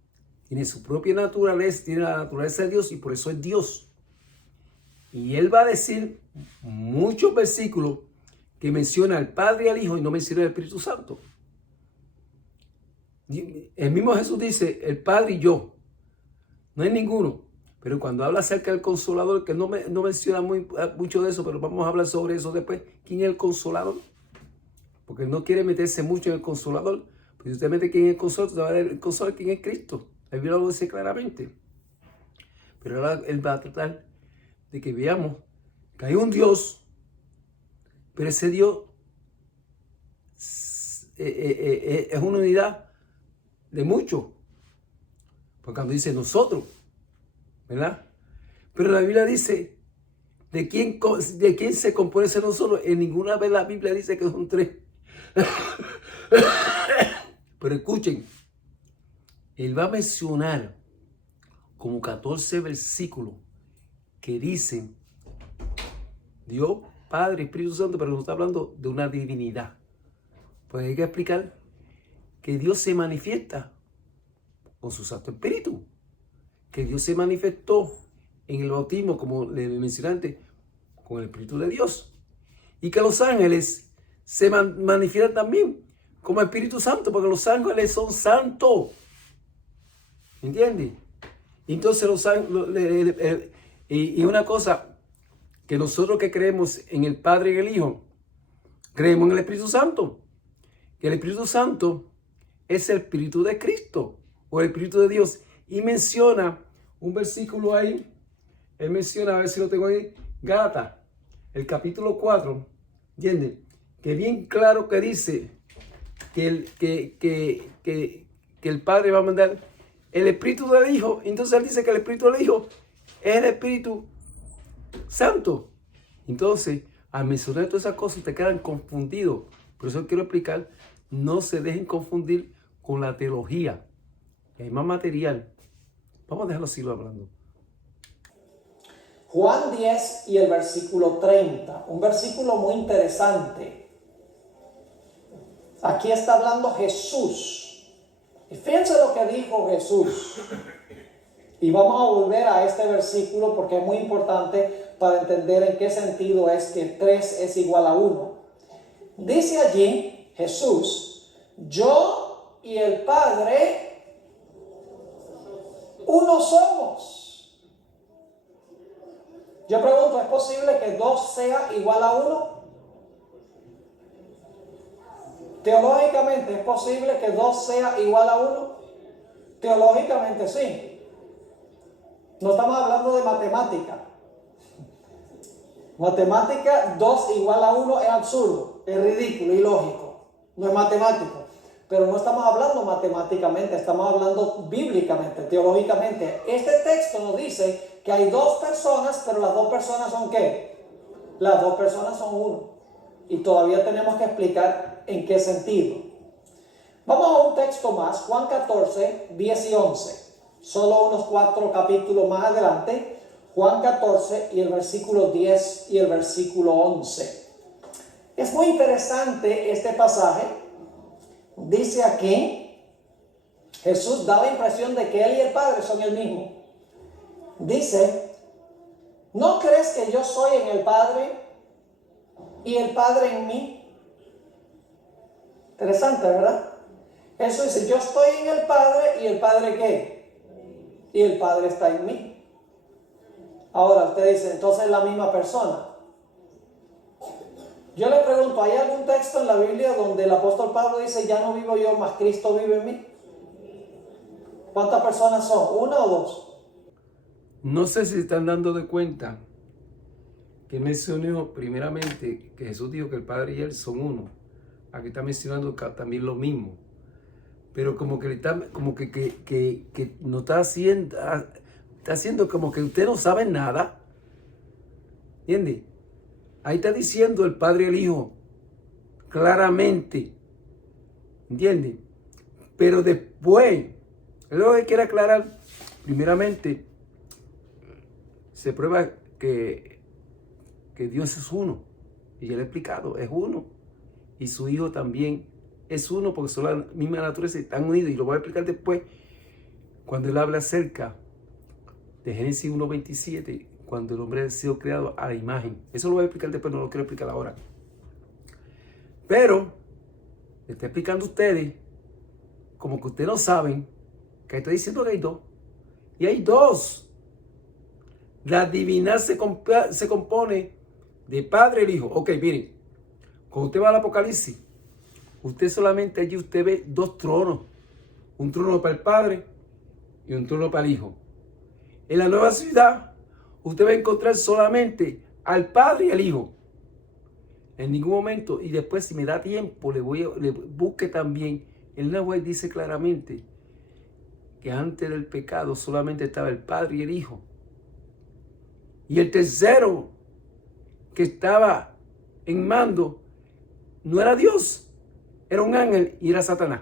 tiene su propia naturaleza, tiene la naturaleza de Dios y por eso es Dios. Y él va a decir muchos versículos que menciona al Padre y al Hijo y no menciona al Espíritu Santo. El mismo Jesús dice, el Padre y yo. No hay ninguno. Pero cuando habla acerca del Consolador, que no menciona mucho de eso, pero vamos a hablar sobre eso después. ¿Quién es el Consolador? Porque él no quiere meterse mucho en el Consolador. Pues si usted mete quién es el Consolador, usted va a ver el Consolador quién es Cristo. La Biblia lo dice claramente. Pero ahora él va a tratar de que veamos que hay un Dios, pero ese Dios es una unidad de muchos. Porque cuando dice nosotros, ¿verdad? Pero la Biblia dice, ¿de quién se compone ese nosotros? En ninguna vez la Biblia dice que son tres. Pero escuchen, él va a mencionar como 14 versículos que dicen Dios, Padre, Espíritu Santo, pero no está hablando de una divinidad. Pues hay que explicar que Dios se manifiesta con su Santo Espíritu. Que Dios se manifestó en el bautismo, como le mencioné antes, con el Espíritu de Dios. Y que los ángeles se manifiestan también como Espíritu Santo, porque los ángeles son santos. ¿Entiendes? Entonces los ángeles, y una cosa, que nosotros que creemos en el Padre y en el Hijo, creemos en el Espíritu Santo. Que el Espíritu Santo es el Espíritu de Cristo o el Espíritu de Dios. Y menciona un versículo ahí. Él menciona, a ver si lo tengo ahí, Gálatas, el capítulo 4. ¿Entiendes? Que bien claro que dice que el Padre va a mandar el Espíritu del Hijo. Entonces él dice que el Espíritu del Hijo es el Espíritu Santo. Entonces, al mencionar todas esas cosas, te quedan confundidos. Por eso quiero explicar, no se dejen confundir con la teología. Hay más material. Vamos a dejarlo así hablando. Juan 10 y el versículo 30, un versículo muy interesante. Aquí está hablando Jesús. Y fíjense lo que dijo Jesús. Y vamos a volver a este versículo porque es muy importante para entender en qué sentido es que 3 es igual a 1. Dice allí Jesús, yo y el Padre uno somos. Yo pregunto, ¿es posible que 2 sea igual a 1? Teológicamente, ¿es posible que 2 sea igual a 1? Teológicamente sí. No estamos hablando de matemática. Matemática, 2 igual a 1 es absurdo, es ridículo, ilógico. No es matemático. Pero no estamos hablando matemáticamente, estamos hablando bíblicamente, teológicamente. Este texto nos dice que hay 2 personas, pero las 2 personas son ¿qué? Las 2 personas son uno. Y todavía tenemos que explicar en qué sentido. Vamos a un texto más, Juan 14, 10 y 11. Solo unos 4 capítulos más adelante, Juan 14 y el versículo 10 y el versículo 11. Es muy interesante este pasaje. Dice aquí, Jesús da la impresión de que Él y el Padre son el mismo. Dice, ¿no crees que yo soy en el Padre y el Padre en mí? Interesante, ¿verdad? Eso dice, yo estoy en el Padre y el Padre ¿qué? Y el Padre está en mí. Ahora usted dice, entonces es la misma persona. Yo le pregunto, ¿hay algún texto en la Biblia donde el apóstol Pablo dice, ya no vivo yo, mas Cristo vive en mí? ¿Cuántas personas son? ¿1 o 2? No sé si están dando de cuenta que mencionó primeramente que Jesús dijo que el Padre y Él son uno. Aquí está mencionando también lo mismo. Pero como que no está haciendo como que usted no sabe nada. ¿Entiende? Ahí está diciendo el Padre y el Hijo claramente. ¿Entiende? Pero después, es lo que quiere aclarar. Primeramente, se prueba que Dios es uno. Y ya lo he explicado, es uno. Y su Hijo también es uno porque son la misma naturaleza y están unidos. Y lo voy a explicar después. cuando él habla acerca de Génesis 1:27, cuando el hombre ha sido creado a la imagen. Eso lo voy a explicar después, no lo quiero explicar ahora. Pero le está explicando a ustedes, como que ustedes no saben, que está diciendo que hay dos. Y hay dos. La divinidad se compone de Padre y Hijo. Ok, miren, cuando usted va al Apocalipsis, usted solamente allí usted ve dos tronos. Un trono para el Padre y un trono para el Hijo. En la nueva ciudad, usted va a encontrar solamente al Padre y al Hijo. En ningún momento, y después si me da tiempo, le busque también. El nuevo dice claramente que antes del pecado solamente estaba el Padre y el Hijo. Y el tercero que estaba en mando no era Dios, era un ángel y era Satanás.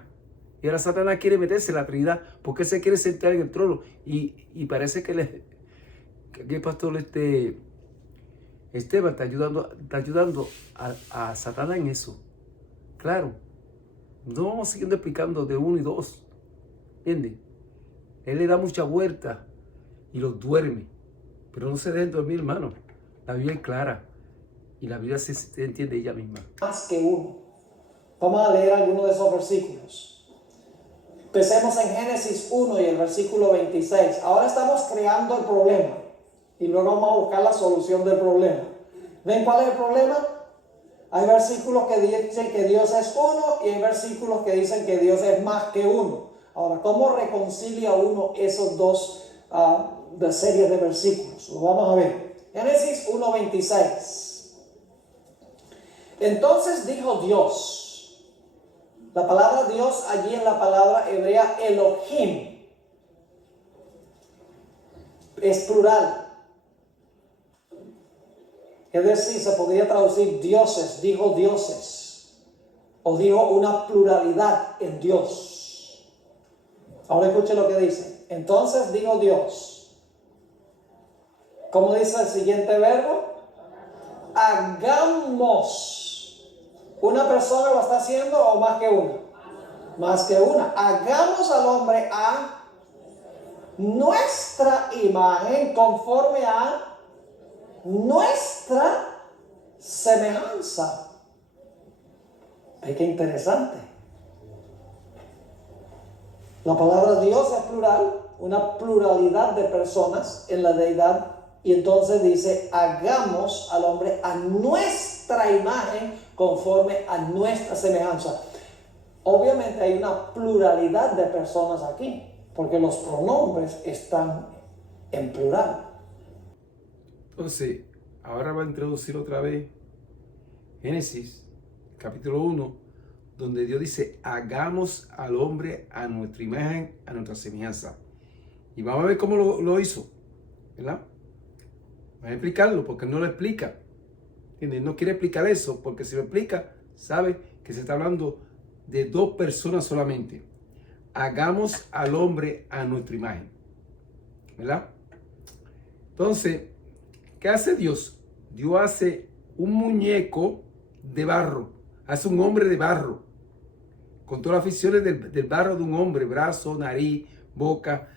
Y ahora Satanás quiere meterse en la Trinidad porque se quiere sentar en el trono. Y parece que el pastor Esteban está ayudando a Satanás en eso. Claro, no vamos siguiendo explicando de uno y dos. ¿Entiendes? Él le da mucha vuelta y los duerme. Pero no se dejen dormir, hermano. La Biblia es clara. Y la Biblia se entiende ella misma. Más que uno. Vamos a leer algunos de esos versículos. Empecemos en Génesis 1 y el versículo 26. Ahora estamos creando el problema. Y luego vamos a buscar la solución del problema. ¿Ven cuál es el problema? Hay versículos que dicen que Dios es uno y hay versículos que dicen que Dios es más que uno. Ahora, ¿cómo reconcilia uno esos dos de series de versículos? Lo vamos a ver. Génesis 1:26. Entonces dijo Dios. La palabra Dios allí en la palabra hebrea Elohim. Es plural. Es decir, se podría traducir dioses, dijo dioses. O dijo una pluralidad en Dios. Ahora escuche lo que dice. Entonces dijo Dios. ¿Cómo dice el siguiente verbo? Hagamos. ¿Una persona lo está haciendo o más que una? Más que una. Hagamos al hombre a nuestra imagen, conforme a nuestra semejanza. Ay, qué interesante. La palabra Dios es plural, una pluralidad de personas en la deidad. Y entonces dice, hagamos al hombre a nuestra imagen, conforme a nuestra semejanza. Obviamente hay una pluralidad de personas aquí, porque los pronombres están en plural. Entonces, ahora va a introducir otra vez Génesis, capítulo 1, donde Dios dice, hagamos al hombre a nuestra imagen, a nuestra semejanza. Y vamos a ver cómo lo hizo, ¿verdad? Vamos a explicarlo, porque no lo explica. ¿Entiendes? No quiere explicar eso, porque si lo explica, sabe que se está hablando de dos personas solamente. Hagamos al hombre a nuestra imagen, ¿verdad? Entonces, ¿qué hace Dios? Dios hace un muñeco de barro, hace un hombre de barro, con todas las aficiones del barro de un hombre, brazo, nariz, boca,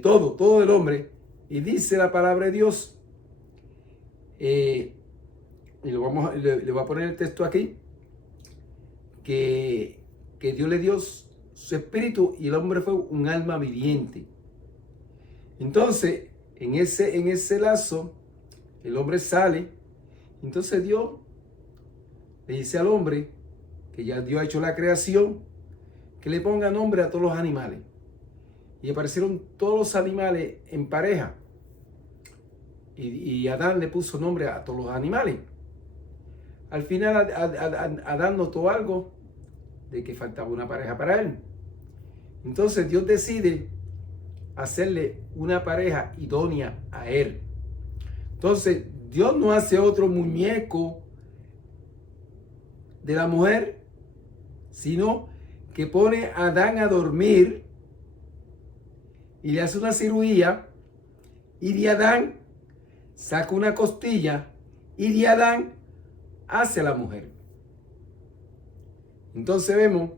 todo del hombre. Y dice la palabra de Dios, y le voy a poner el texto aquí, que Dios le dio su espíritu y el hombre fue un alma viviente. Entonces, en ese lazo, el hombre sale. Entonces Dios le dice al hombre, que ya Dios ha hecho la creación, que le ponga nombre a todos los animales. Y aparecieron todos los animales en pareja. Y Adán le puso nombre a todos los animales. Al final Adán notó algo de que faltaba una pareja para él. Entonces Dios decide hacerle una pareja idónea a él. Entonces Dios no hace otro muñeco de la mujer, sino que pone a Adán a dormir y le hace una cirugía, y de Adán saca una costilla y de Adán hace a la mujer. Entonces vemos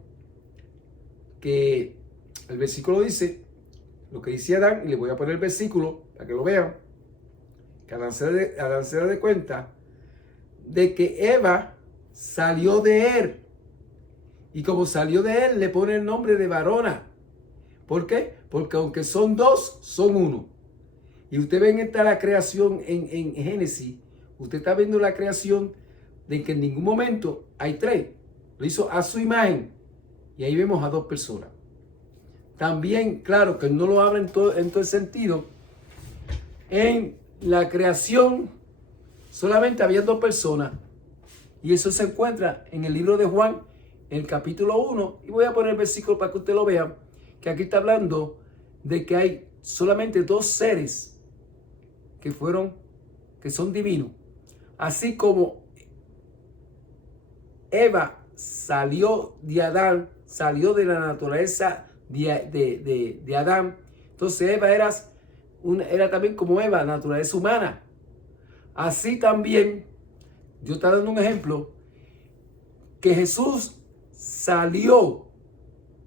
que el versículo dice lo que dice Adán, y le voy a poner el versículo para que lo vean, que Adán se da de cuenta de que Eva salió de él. Y como salió de él, le pone el nombre de varona. ¿Por qué? Porque aunque son dos, son uno. Y usted ve en esta la creación en Génesis, usted está viendo la creación de que en ningún momento hay tres. Lo hizo a su imagen. Y ahí vemos a dos personas. También, claro, que no lo habla en todo el sentido. En la creación solamente había dos personas. Y eso se encuentra en el libro de Juan, en el capítulo 1. Y voy a poner el versículo para que usted lo vea. Que aquí está hablando de que hay solamente dos seres que son divinos. Así como Eva salió de Adán, salió de la naturaleza de Adán. Entonces Eva era también como Eva, naturaleza humana. Así también, Dios está dando un ejemplo, que Jesús salió,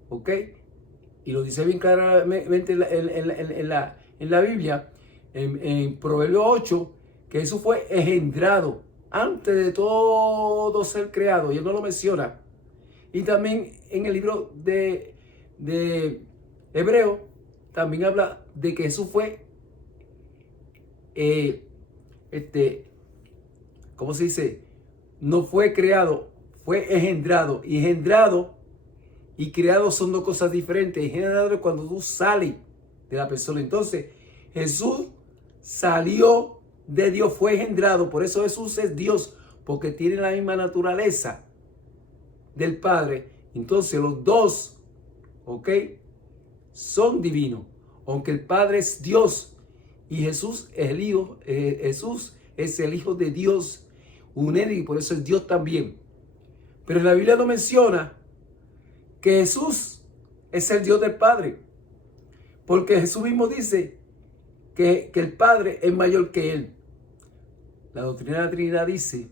¿ok? Y lo dice bien claramente en la Biblia, en Proverbios 8, que Jesús fue engendrado antes de todo ser creado, y él no lo menciona. Y también en el libro de Hebreo, también habla de que Jesús fue, ¿cómo se dice? No fue creado, fue engendrado. Y engendrado y creado son dos cosas diferentes. Engendrado es cuando tú sales de la persona. Entonces, Jesús salió de Dios, fue engendrado. Por eso Jesús es Dios, porque tiene la misma naturaleza del Padre. Entonces, los dos, ¿ok?, son divinos. Aunque el Padre es Dios y Jesús es el Hijo, Jesús es el Hijo de Dios, unido, y por eso es Dios también. Pero la Biblia no menciona que Jesús es el Dios del Padre, porque Jesús mismo dice que el Padre es mayor que Él. La doctrina de la Trinidad dice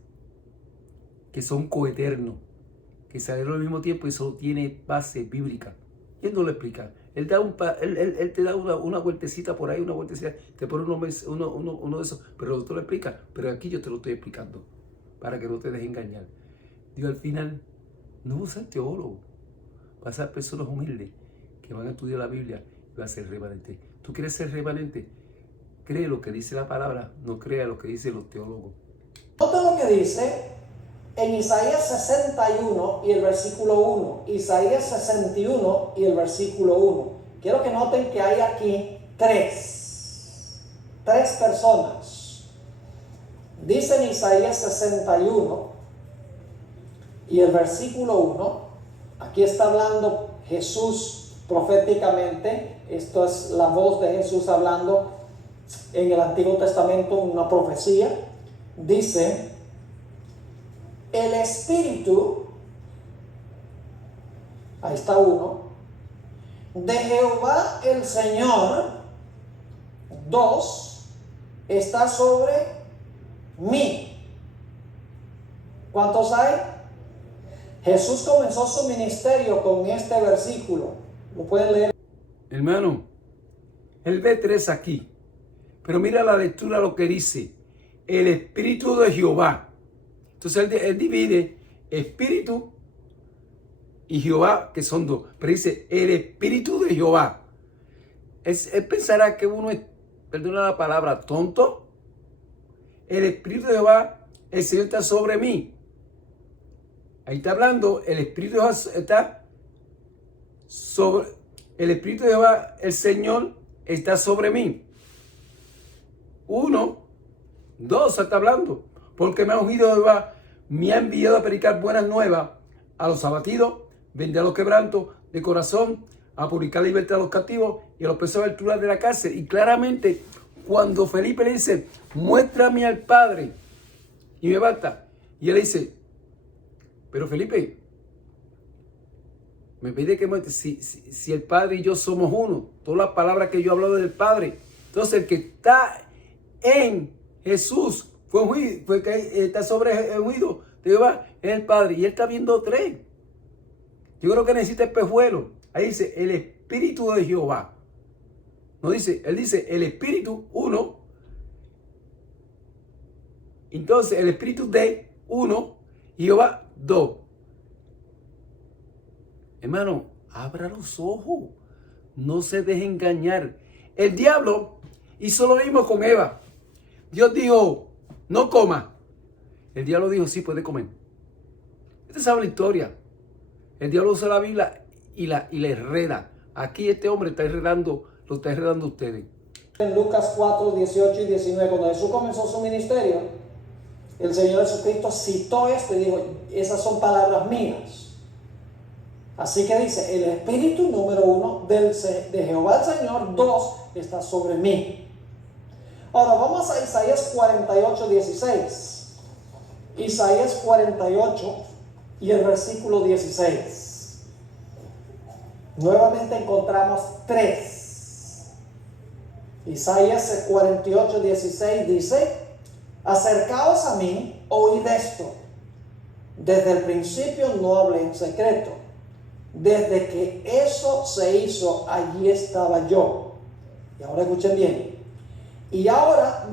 que son coeternos, que salieron al mismo tiempo, y eso tiene base bíblica. Y Él no lo explica. Él te da una vueltecita por ahí, una vueltecita, te pone uno de esos, pero no te lo explica. Pero aquí yo te lo estoy explicando, para que no te dejes engañar. Dios al final no va a ser teólogo, va a ser personas humildes que van a estudiar la Biblia y va a ser remanente. ¿Tú quieres ser remanente? Cree lo que dice la palabra, no crea lo que dicen los teólogos. Nota lo que dice en Isaías 61 y el versículo 1. Isaías 61 y el versículo 1. Quiero que noten que hay aquí tres personas. Dice en Isaías 61 y el versículo 1. Aquí está hablando Jesús proféticamente. Esto es la voz de Jesús hablando en el Antiguo Testamento, una profecía. Dice: el Espíritu, ahí está uno, de Jehová el Señor, dos, está sobre mí. ¿Cuántos hay? Jesús comenzó su ministerio con este versículo. ¿Lo pueden leer? Hermano, él ve tres aquí, pero mira la lectura, lo que dice: el Espíritu de Jehová. Entonces él divide Espíritu y Jehová, que son dos, pero dice el Espíritu de Jehová. Él pensará que uno es, perdona la palabra, tonto. El Espíritu de Jehová, el Señor está sobre mí. Ahí está hablando, el Espíritu de Jehová está sobre, el Espíritu de Jehová, el Señor, está sobre mí. Uno, dos, está hablando, porque me ha ungido Jehová, me ha enviado a predicar buenas nuevas a los abatidos, vender a los quebrantos de corazón, a publicar libertad a los cautivos y a los presos aberturas de la cárcel. Y claramente, cuando Felipe le dice: muéstrame al Padre, y me basta, y él dice: pero Felipe, me pide que muestre si el Padre y yo somos uno. Todas las palabras que yo he hablado del Padre. Entonces, el que está en Jesús fue ungido, que está sobre el ungido de Jehová, es el Padre. Y él está viendo tres. Yo creo que necesita espejuelo. Ahí dice: el Espíritu de Jehová. No dice, él dice el espíritu, uno. Entonces el espíritu de, uno. Y Jehová, dos. Hermano, abra los ojos. No se deje engañar. El diablo hizo lo mismo con Eva. Dios dijo, no coma. El diablo dijo, sí, puede comer. Usted sabe la historia. El diablo usa la Biblia y la enreda. Aquí este hombre está enredando, lo está enredando a ustedes. En Lucas 4, 18 y 19, cuando Jesús comenzó su ministerio, el Señor Jesucristo citó esto y dijo, esas son palabras mías. Así que dice, el espíritu número 1 de Jehová el Señor, 2 está sobre mí. Ahora vamos a Isaías 48, 16. Isaías 48 y el versículo 16. Nuevamente encontramos 3. Isaías 48, 16 dice, acercaos a mí, oíd esto. Desde el principio no hablé en secreto. Desde que eso se hizo, allí estaba yo. Y ahora escuchen bien. Y ahora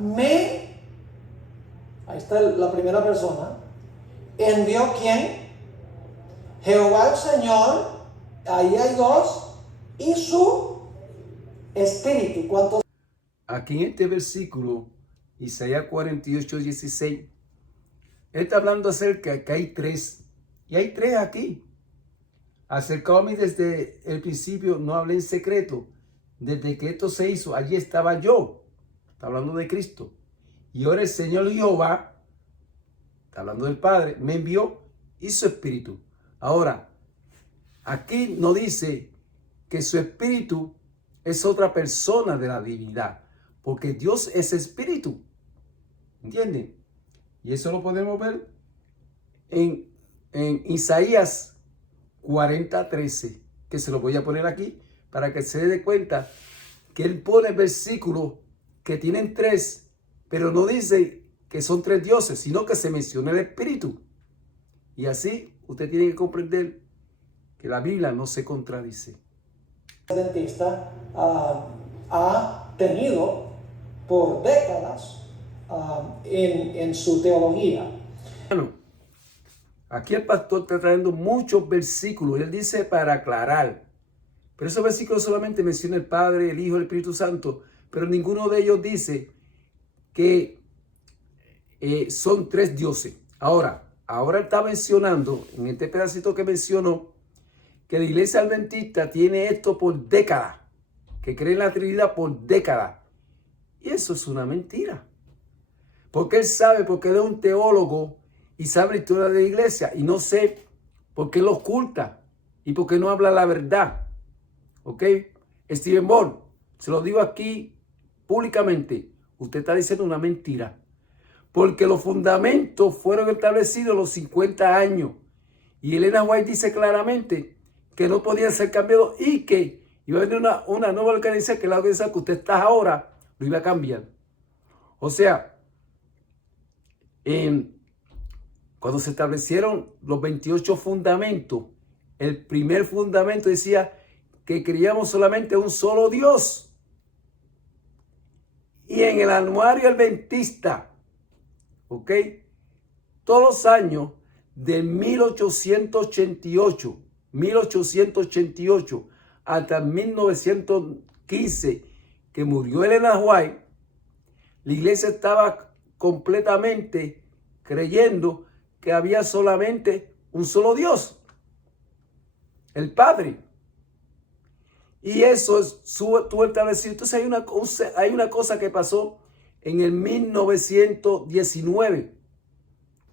ahí está la primera persona, envió ¿quién? Jehová el Señor, ahí hay 2, y su espíritu. ¿Cuántos? Aquí en este versículo, Isaías 48, 16, él está hablando acerca de que hay 3. Y hay 3 aquí. Acercado a mí desde el principio, no hablé en secreto. Desde que esto se hizo, allí estaba yo. Está hablando de Cristo. Y ahora el Señor Jehová, está hablando del Padre, me envió y su espíritu. Ahora, aquí no dice que su espíritu es otra persona de la divinidad. Porque Dios es espíritu. ¿Entienden? Y eso lo podemos ver en Isaías 40:13, que se lo voy a poner aquí para que se dé cuenta que él pone versículos que tienen 3, pero no dice que son 3 dioses, sino que se menciona el espíritu. Y así usted tiene que comprender que la Biblia no se contradice. El dentista ha tenido por décadas en su teología. Bueno, aquí el pastor está trayendo muchos versículos. Él dice para aclarar. Pero esos versículos solamente mencionan el Padre, el Hijo, el Espíritu Santo. Pero ninguno de ellos dice que son 3 dioses. Ahora él está mencionando, en este pedacito que mencionó, que la iglesia adventista tiene esto por décadas. Que cree en la Trinidad por décadas. Y eso es una mentira. Porque él sabe, porque él es un teólogo y sabe la historia de la iglesia. Y no sé por qué lo oculta y por qué no habla la verdad. ¿Ok? Stephen Moore, se lo digo aquí públicamente. Usted está diciendo una mentira. Porque los fundamentos fueron establecidos a los 50 años. Y Elena White dice claramente que no podían ser cambiados y que iba a venir una nueva organización, que la organización que usted está ahora, lo iba a cambiar. O sea, cuando se establecieron los 28 fundamentos, el primer fundamento decía que creíamos solamente un solo Dios. Y en el anuario adventista, ¿ok? Todos los años de 1888 hasta 1915, que murió Elena White, la iglesia estaba completamente creyendo que había solamente un solo Dios, el Padre. Y eso es tu establecido. Entonces hay una cosa que pasó en el 1919.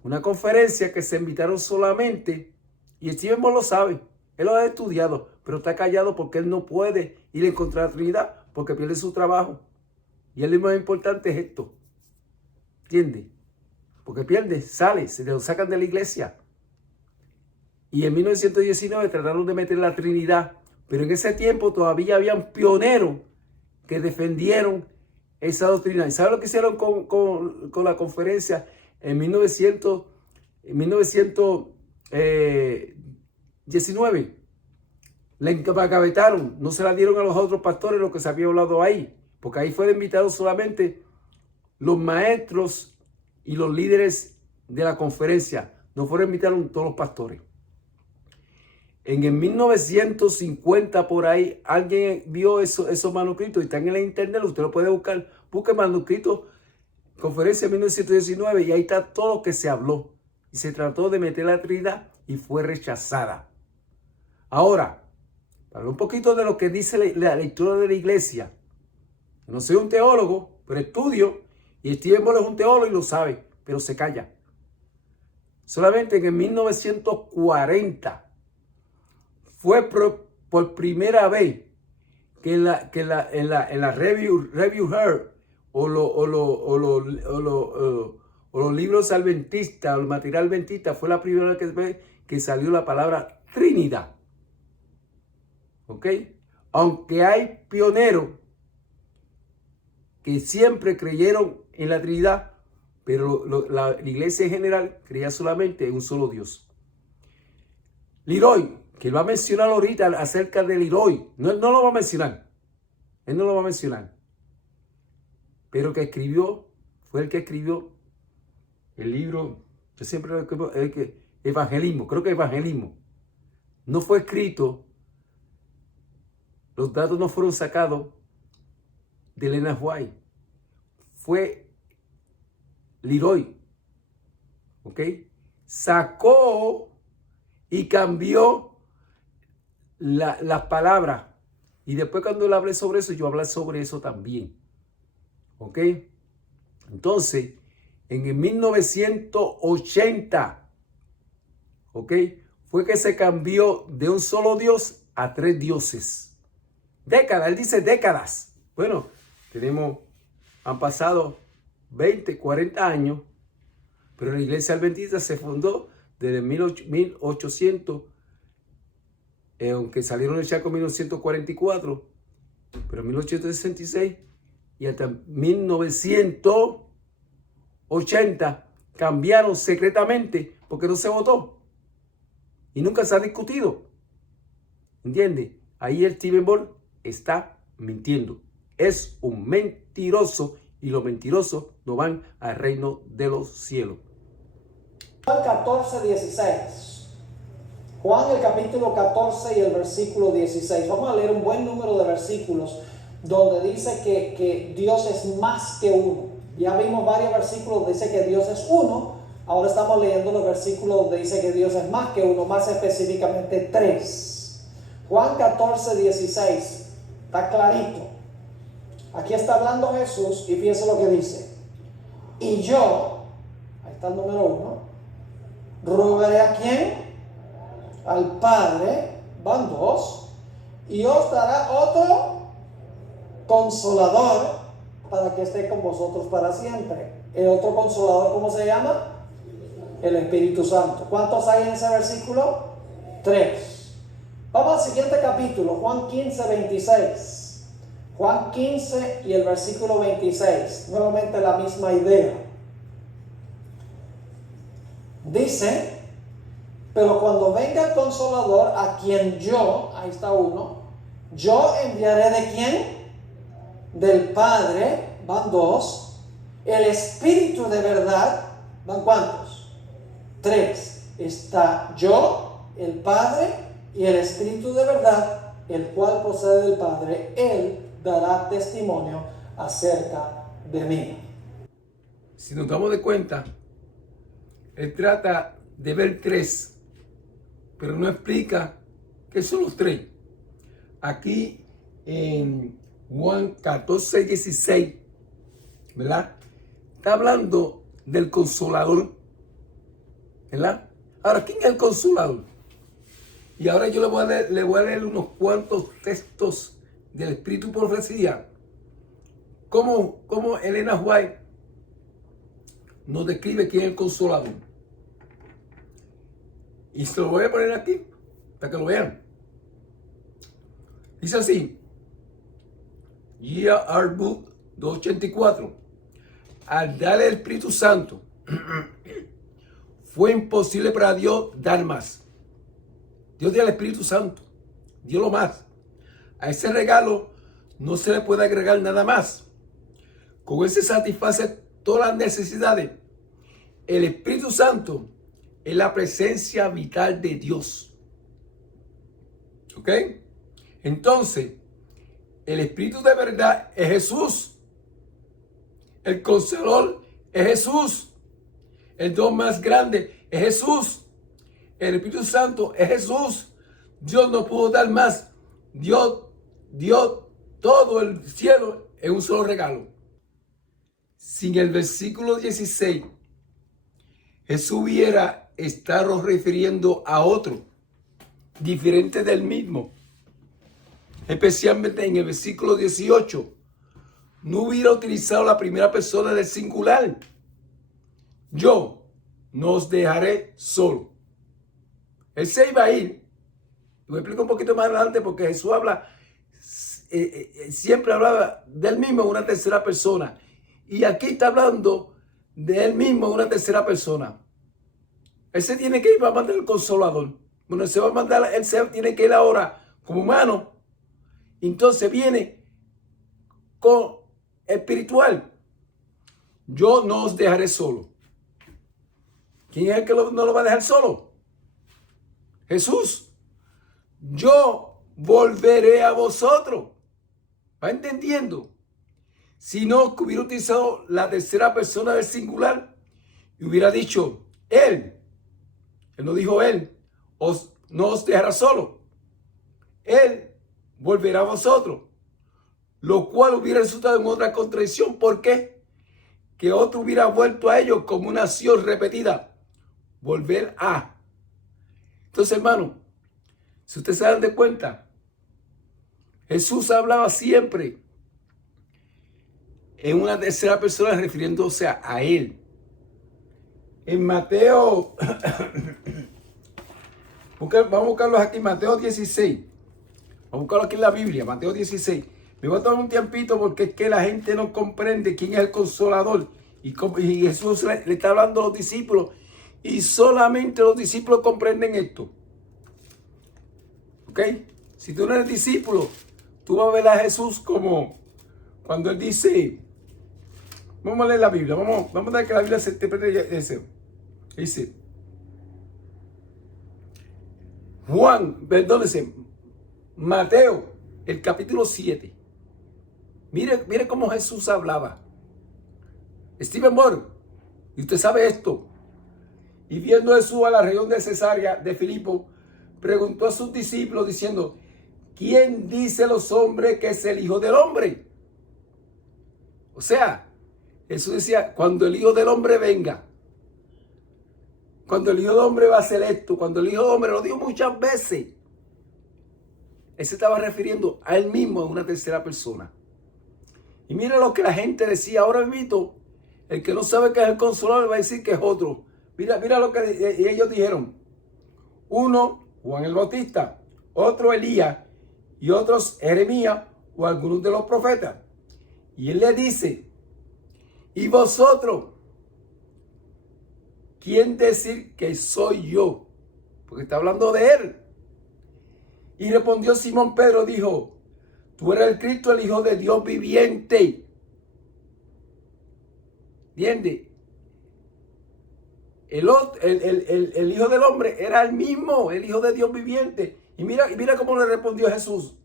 Una conferencia que se invitaron solamente, y Stephen Moore lo sabe, él lo ha estudiado, pero está callado porque él no puede ir en contra de la Trinidad porque pierde su trabajo. Y él lo más importante es esto. ¿Entiendes? Porque pierde, sale, se lo sacan de la iglesia. Y en 1919 trataron de meter la Trinidad, pero en ese tiempo todavía habían pioneros que defendieron esa doctrina. ¿Y saben lo que hicieron con la conferencia en 1919? la encabetaron, no se la dieron a los otros pastores lo que se había hablado ahí, porque ahí fueron invitados solamente los maestros y los líderes de la conferencia, no fueron invitados todos los pastores. En el 1950 por ahí, alguien vio esos manuscritos y están en la internet, usted lo puede buscar, busque manuscritos, conferencia de 1919 y ahí está todo lo que se habló. Y se trató de meter la Trinidad y fue rechazada. Ahora, para un poquito de lo que dice la lectura de la iglesia. No soy un teólogo, pero estudio, y Stephen Bull es un teólogo y lo sabe, pero se calla. Solamente en el 1940 fue por primera vez que en la Review Her o los libros adventistas, o el material adventista, fue la primera vez que salió la palabra Trinidad. ¿Ok? Aunque hay pioneros que siempre creyeron en la Trinidad, pero la iglesia en general creía solamente en un solo Dios. Leroy, que él va a mencionar ahorita acerca de Leroy, no lo va a mencionar. Él no lo va a mencionar. Pero que escribió, fue el que escribió el libro, yo siempre lo escribo, Evangelismo, creo que Evangelismo. No fue escrito, los datos no fueron sacados de Elena White. Fue Leroy, ¿ok? Sacó y cambió las palabras. Y después cuando le hablé sobre eso, yo hablé sobre eso también. ¿Ok? Entonces, en el 1980, ¿ok? Fue que se cambió de un solo Dios a 3 dioses. Décadas, él dice décadas. Bueno, han pasado 20, 40 años, pero la iglesia adventista se fundó desde 1800, aunque salieron del Chaco en 1944, pero en 1866 y hasta 1980 cambiaron secretamente porque no se votó y nunca se ha discutido. ¿Entiende? Ahí el Stephen Bull está mintiendo. Es un mentiroso y los mentirosos no van al reino de los cielos. Juan 14, 16. Juan el capítulo 14 y el versículo 16. Vamos a leer un buen número de versículos donde dice que Dios es más que uno. Ya vimos varios versículos donde dice que Dios es uno. Ahora estamos leyendo los versículos donde dice que Dios es más que uno, más específicamente 3. Juan 14, 16. Está clarito. Aquí está hablando Jesús y fíjense lo que dice. Y yo, ahí está el número 1, rogaré ¿a quién? Al Padre, van 2, y os dará otro consolador para que esté con vosotros para siempre. El otro consolador, ¿cómo se llama? El Espíritu Santo. ¿Cuántos hay en ese versículo? 3. Vamos al siguiente capítulo, Juan 15, 26. Juan 15 y el versículo 26. Nuevamente la misma idea. Dice, pero cuando venga el Consolador, a quien yo, ahí está uno, yo enviaré ¿de quién? Del Padre, van 2, el Espíritu de verdad, ¿van cuántos? 3. Está yo, el Padre y el Espíritu de verdad, el cual procede del Padre, Él dará testimonio acerca de mí. Si nos damos de cuenta, él trata de ver 3, pero no explica qué son los 3. Aquí en Juan 14, 16, ¿verdad? Está hablando del Consolador, ¿verdad? Ahora, ¿quién es el Consolador? Y ahora yo le voy a leer unos cuantos textos del Espíritu Profecía. ¿Cómo Elena White nos describe quién es el Consolador? Y se lo voy a poner aquí para que lo vean. Dice así, G.R. Book 284. Al darle el Espíritu Santo, fue imposible para Dios dar más. Dios dio el Espíritu Santo. dio lo más. A ese regalo no se le puede agregar nada más. Con él se satisface todas las necesidades. El Espíritu Santo es la presencia vital de Dios. ¿Ok? Entonces, el Espíritu de verdad es Jesús. El Consolador es Jesús. El don más grande es Jesús. El Espíritu Santo es Jesús. Dios no pudo dar más. Dios dio todo el cielo en un solo regalo. Si en el versículo 16 Jesús hubiera estado refiriendo a otro, diferente del mismo, especialmente en el versículo 18, no hubiera utilizado la primera persona del singular. Yo no os dejaré solo. Él se iba a ir. Lo explico un poquito más adelante porque Jesús habla, siempre hablaba del mismo en una tercera persona. Y aquí está hablando de él mismo en una tercera persona. Él se tiene que ir para mandar el Consolador. Bueno, él se tiene que ir ahora como humano. Entonces viene con espiritual. Yo no os dejaré solo. ¿Quién es el que no lo va a dejar solo? Jesús. Yo volveré a vosotros. ¿Va entendiendo? Si no, que hubiera utilizado la tercera persona del singular y hubiera dicho él. Él no dijo él. No os dejará solo. Él volverá a vosotros. Lo cual hubiera resultado en otra contradicción. ¿Por qué? Que otro hubiera vuelto a ellos como una acción repetida. Volver a. Entonces, hermano, si ustedes se dan de cuenta, Jesús hablaba siempre en una tercera persona refiriéndose a él. En Mateo, vamos a buscarlos aquí, Mateo 16. Vamos a buscarlo aquí en la Biblia, Mateo 16. Me voy a tomar un tiempito porque es que la gente no comprende quién es el Consolador. Y Jesús le está hablando a los discípulos. Y solamente los discípulos comprenden esto. ¿Ok? Si tú no eres discípulo, tú vas a ver a Jesús como cuando él dice... Vamos a leer la Biblia. Vamos a ver que la Biblia se interprete eso. Dice... Mateo, el capítulo 7. Mire cómo Jesús hablaba. Stephen Moore, y usted sabe esto. Y viendo Jesús a la región de Cesarea de Filipo, preguntó a sus discípulos diciendo: ¿quién dice los hombres que es el Hijo del Hombre? O sea, Jesús decía, cuando el Hijo del Hombre venga, cuando el Hijo del Hombre va a hacer esto, cuando el Hijo del Hombre, lo dijo muchas veces, él se estaba refiriendo a él mismo en una tercera persona. Y mira lo que la gente decía ahora mismo. El que no sabe que es el Consolador va a decir que es otro. Mira lo que ellos dijeron. Uno, Juan el Bautista. Otro, Elías. Y otros, Jeremías o algunos de los profetas. Y él le dice: ¿y vosotros? ¿Quién decir que soy yo? Porque está hablando de él. Y respondió Simón Pedro, dijo: tú eres el Cristo, el Hijo de Dios viviente. ¿Entiendes? El Hijo del Hombre era el mismo, el Hijo de Dios viviente. Y mira cómo le respondió Jesús.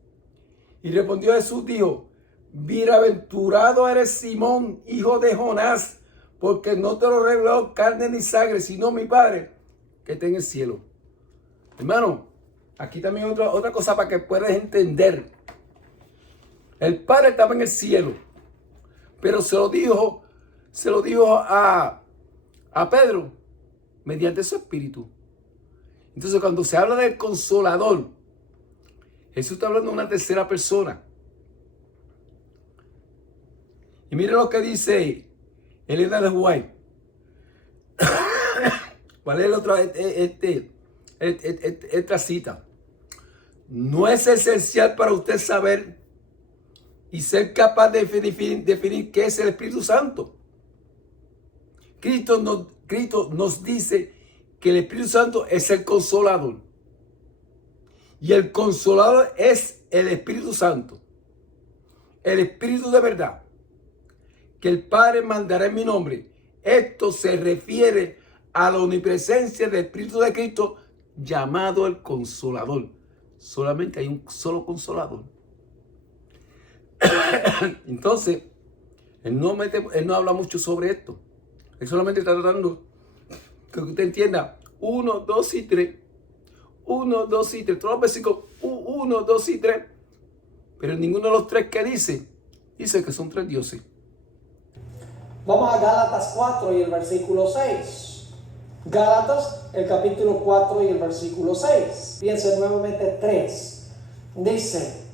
Y respondió Jesús, dijo: bienaventurado eres Simón, hijo de Jonás, porque no te lo reveló carne ni sangre, sino mi Padre que está en el cielo. Hermano, aquí también otra cosa para que puedas entender. El Padre estaba en el cielo, pero se lo dijo a Pedro mediante su espíritu. Entonces, cuando se habla del Consolador, Jesús está hablando de una tercera persona. Y mire lo que dice Elena de White. ¿Cuál es esta cita? No es esencial para usted saber y ser capaz de definir qué es el Espíritu Santo. Cristo nos dice que el Espíritu Santo es el Consolador. Y el Consolador es el Espíritu Santo, el Espíritu de verdad, que el Padre mandará en mi nombre. Esto se refiere a la omnipresencia del Espíritu de Cristo, llamado el Consolador. Solamente hay un solo Consolador. Entonces, él no habla mucho sobre esto. Él solamente está tratando que usted entienda 1, 2 y 3. 1, 2 y 3. Todos los versículos 1, 2 y 3. Pero ninguno de los tres que dice que son tres dioses. Vamos a Gálatas 4 y el versículo 6. Gálatas, el capítulo 4 y el versículo 6. Piensen nuevamente 3. Dice,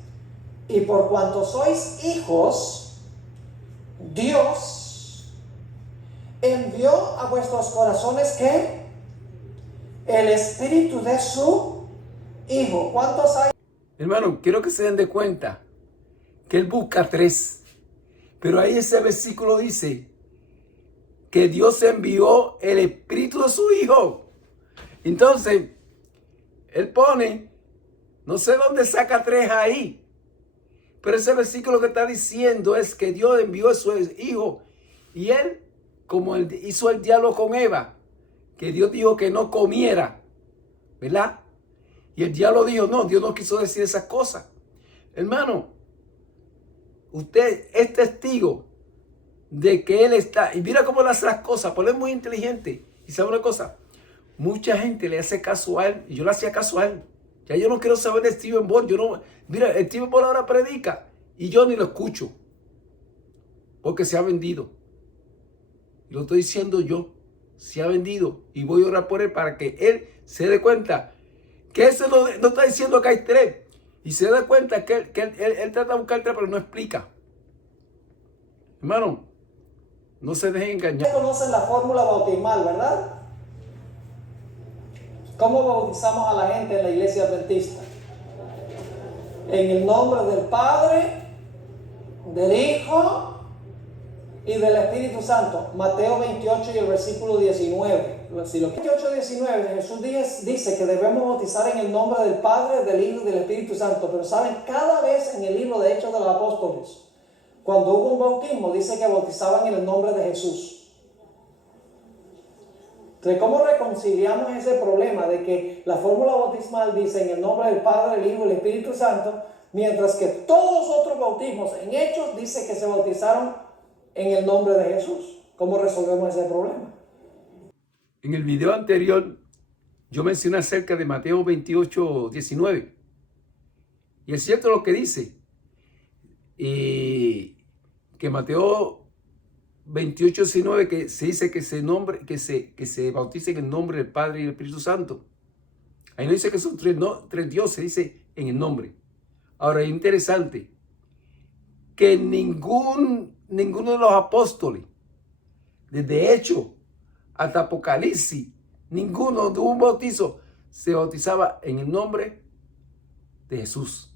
y por cuanto sois hijos, Dios envió a vuestros corazones ¿qué? El espíritu de su Hijo. ¿Cuántos hay? Hermano, quiero que se den de cuenta que él busca tres. Pero ahí ese versículo dice que Dios envió el espíritu de su Hijo. Entonces, él pone, no sé dónde saca tres ahí, pero ese versículo que está diciendo es que Dios envió a su Hijo. Y él, como él hizo el diálogo con Eva, que Dios dijo que no comiera, ¿verdad? Y el diablo dijo, no, Dios no quiso decir esas cosas. Hermano, usted es testigo de que Él está, y mira cómo Él hace las cosas, porque Él es muy inteligente. Y sabe una cosa, mucha gente le hace caso a Él, y yo le hacía caso a Él. Ya yo no quiero saber de Stephen Ball, mira, Stephen Ball ahora predica, y yo ni lo escucho, porque se ha vendido. Y lo estoy diciendo yo, se ha vendido, y voy a orar por Él para que Él se dé cuenta que eso no está diciendo que hay tres. Y se da cuenta que él trata de buscar tres, pero no explica. Hermano, no se dejen engañar. Ustedes conocen la fórmula bautismal, ¿verdad? ¿Cómo bautizamos a la gente en la iglesia adventista? En el nombre del Padre, del Hijo y del Espíritu Santo. Mateo 28 y el versículo 19. Si lo 28, 19, Jesús dice que debemos bautizar en el nombre del Padre, del Hijo y del Espíritu Santo. Pero saben, cada vez en el libro de Hechos de los Apóstoles, cuando hubo un bautismo, dice que bautizaban en el nombre de Jesús. Entonces, ¿cómo reconciliamos ese problema de que la fórmula bautismal dice en el nombre del Padre, del Hijo y del Espíritu Santo, mientras que todos los otros bautismos en Hechos dice que se bautizaron en el nombre de Jesús? ¿Cómo resolvemos ese problema? En el video anterior, yo mencioné acerca de Mateo 28, 19. Y es cierto lo que dice. Y que Mateo 28, 19, que se dice que se bautice en el nombre del Padre y del Espíritu Santo. Ahí no dice que son tres dioses, dice en el nombre. Ahora es interesante que ninguno de los apóstoles, desde Hechos hasta Apocalipsis, ninguno de un bautizo se bautizaba en el nombre de Jesús.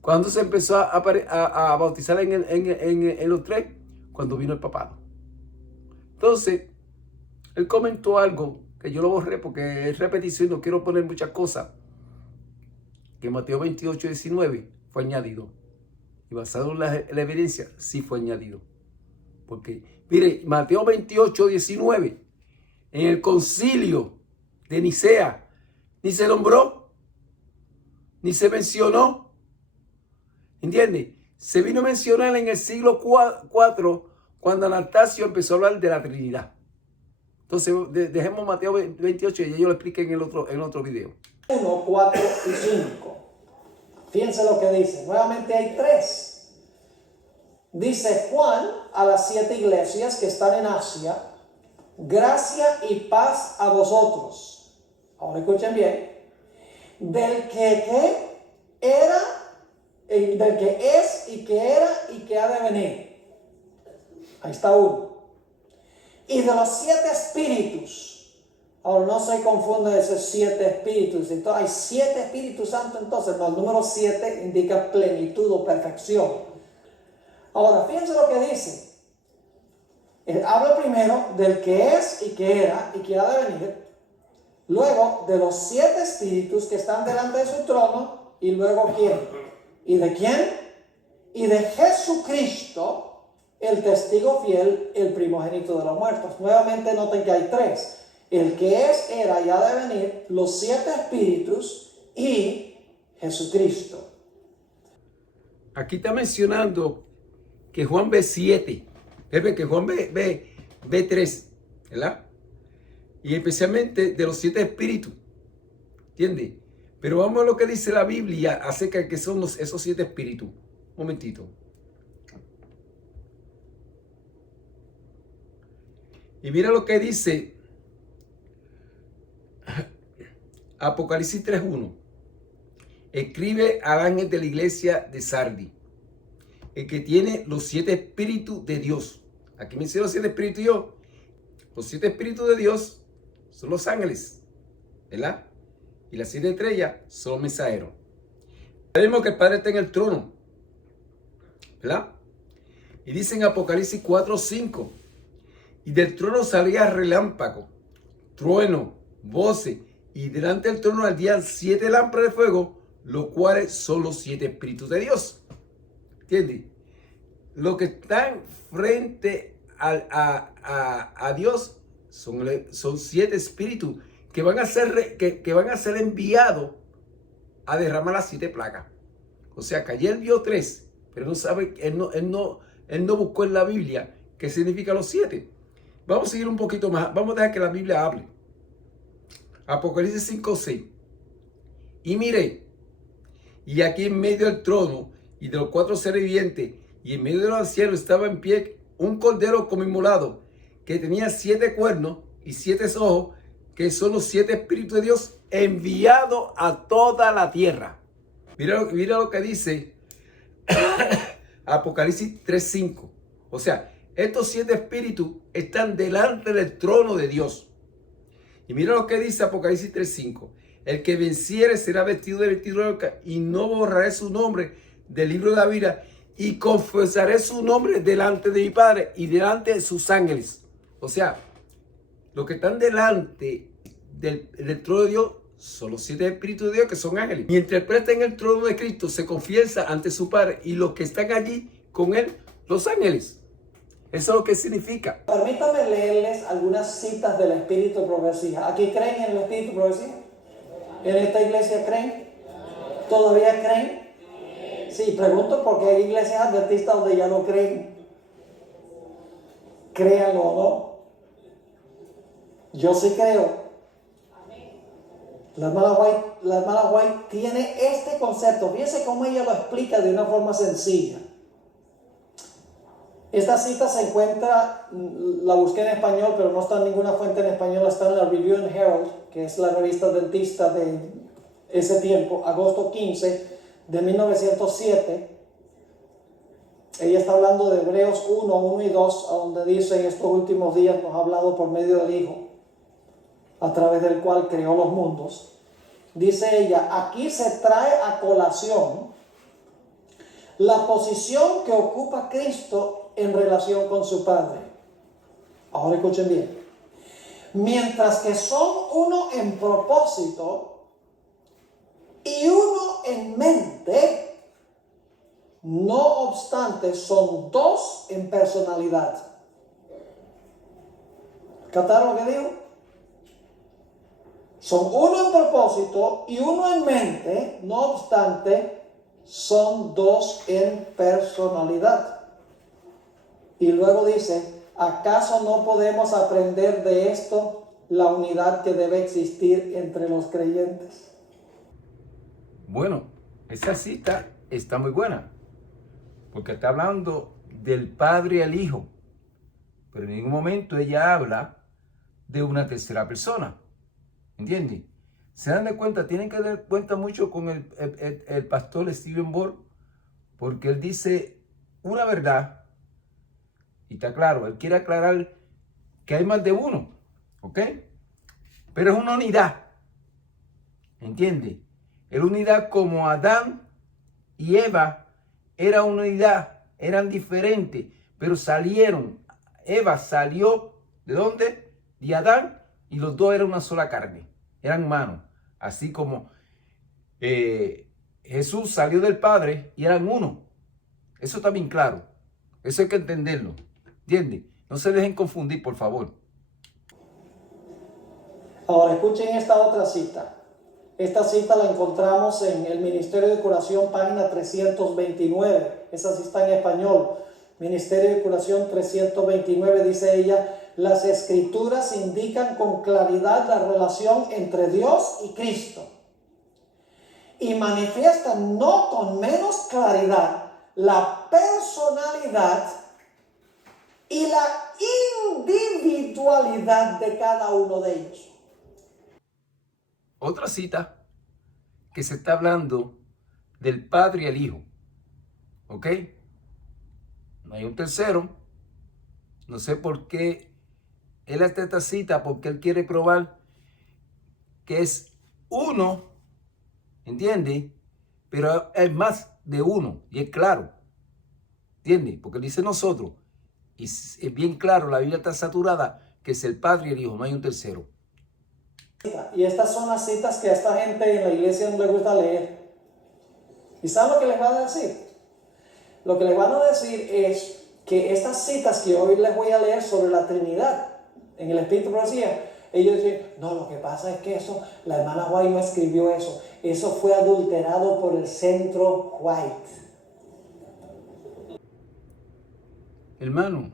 ¿Cuándo se empezó a bautizar en los tres? Cuando vino el papado. Entonces, él comentó algo que yo lo borré porque es repetición y no quiero poner muchas cosas. Que Mateo 28, 19 fue añadido. Y basado en la evidencia, sí fue añadido. Porque, mire, Mateo 28, 19, en el concilio de Nicea, ni se nombró, ni se mencionó. ¿Entiende? Se vino a mencionar en el siglo IV, cuando Anastasio empezó a hablar de la Trinidad. Entonces, dejemos Mateo 28 y ya yo lo expliqué en el otro video. 1, 4 y 5. Fíjense lo que dice. Nuevamente hay tres. Dice Juan a las 7 iglesias que están en Asia: gracia y paz a vosotros. Ahora escuchen bien. Del que era, del que es y que era y que ha de venir. Ahí está uno. Y de los 7 espíritus. Ahora no se confunde esos 7 espíritus. Entonces hay 7 Espíritus Santos. Entonces no, el número 7 indica plenitud o perfección. Ahora fíjense lo que dice. Habla primero del que es y que era y que ha de venir. luego de los 7 espíritus que están delante de su trono, y luego ¿quién? ¿Y de quién? Y de Jesucristo, el testigo fiel, el primogénito de los muertos. Nuevamente noten que hay 3. El que es, era y ha de venir, los 7 espíritus y Jesucristo. Aquí está mencionando que Juan ve 7. Que Juan ve 3, ¿verdad? Y especialmente de los 7 espíritus. ¿Entiendes? Pero vamos a lo que dice la Biblia acerca de que son esos 7 espíritus. Un momentito. Y mira lo que dice Apocalipsis 3:1. Escribe al ángel de la iglesia de Sardi, el que tiene los 7 espíritus de Dios. Aquí menciona los 7 espíritus de Dios. Los 7 espíritus de Dios son los ángeles, ¿verdad? Y las 7 estrellas son los mensajeros. Sabemos que el Padre está en el trono, ¿verdad? Y dice en Apocalipsis 4:5, y del trono salía relámpago, trueno, voces, y delante del trono ardían 7 lámparas de fuego, los cuales son los 7 espíritus de Dios. ¿Entiendes? Los que están frente a Dios son 7 espíritus que van a ser enviados a derramar las 7 plagas. O sea, que ayer vio 3, pero no sabe, él no buscó en la Biblia qué significa los 7. Vamos a seguir un poquito más. Vamos a dejar que la Biblia hable. Apocalipsis 5:6. Y miré, y aquí en medio del trono y de los 4 seres vivientes y en medio de los ancianos estaba en pie un cordero como inmolado, que tenía 7 cuernos y 7 ojos, que son los 7 espíritus de Dios enviados a toda la tierra. Mira lo que dice Apocalipsis 3:5. O sea, estos 7 espíritus están delante del trono de Dios. Y mira lo que dice Apocalipsis 3:5. El que venciere será vestido de vestidura blanca, y no borraré su nombre del libro de la vida, y confesaré su nombre delante de mi Padre y delante de sus ángeles. O sea, los que están delante del trono de Dios son los 7 espíritus de Dios, que son ángeles. Mientras presta en el trono de Cristo, se confiesa ante su Padre, y los que están allí con él, los ángeles. Eso es lo que significa. Permítame leerles algunas citas del Espíritu de Profecía. ¿Aquí creen en el Espíritu de Profecía? ¿En esta iglesia creen? ¿Todavía creen? Sí, pregunto porque hay iglesias adventistas donde ya no creen. Créanlo o no. Yo sí creo. La hermana White tiene este concepto. Fíjense cómo ella lo explica de una forma sencilla. Esta cita se encuentra, la busqué en español, pero no está en ninguna fuente en español, está en la Review and Herald, que es la revista adventista de ese tiempo, agosto 15 de 1907. Ella está hablando de Hebreos 1 y 2, a donde dice: en estos últimos días nos ha hablado por medio del Hijo, a través del cual creó los mundos. Dice ella, aquí se trae a colación la posición que ocupa Cristo en relación con su Padre. Ahora escuchen bien. Mientras que son uno en propósito y uno en mente, no obstante son 2 en personalidad. ¿Captaron lo que digo? Son uno en propósito y uno en mente, no obstante son 2 en personalidad. Y luego dice, ¿acaso no podemos aprender de esto la unidad que debe existir entre los creyentes? Bueno, esa cita está muy buena, porque está hablando del Padre y el Hijo, pero en ningún momento ella habla de una tercera persona. ¿Entienden? Se dan de cuenta, tienen que dar cuenta mucho con el pastor Stephen Bohr, porque él dice una verdad, y está claro, él quiere aclarar que hay más de uno, ¿ok? Pero es una unidad, ¿entiende? Es una unidad como Adán y Eva era una unidad, eran diferentes, pero salieron. Eva salió, ¿de dónde? De Adán, y los dos eran una sola carne. eran manos. Así como Jesús salió del Padre y eran uno. Eso está bien claro. Eso hay que entenderlo. ¿Entiendes? No se dejen confundir, por favor. Ahora escuchen esta otra cita. Esta cita la encontramos en el Ministerio de Curación, página 329. Esa sí está en español. Ministerio de Curación 329, dice ella: las escrituras indican con claridad la relación entre Dios y Cristo y manifiestan no con menos claridad la personalidad y la individualidad de cada uno de ellos. Otra cita que se está hablando del Padre y el Hijo. ¿Ok? No hay un tercero. No sé por qué él hace esta cita, porque él quiere probar que es uno, ¿entiende? Pero es más de uno, y es claro, ¿entiende? Porque él dice nosotros, y es bien claro, la Biblia está saturada, que es el Padre y el Hijo, no hay un tercero. Y estas son las citas que a esta gente en la iglesia no le gusta leer. ¿Y saben lo que les van a decir? Lo que les van a decir es que estas citas que hoy les voy a leer sobre la Trinidad, en el Espíritu de Profecía, ellos dicen, no, lo que pasa es que eso, la hermana White no escribió eso. Eso fue adulterado por el Centro White. Hermano,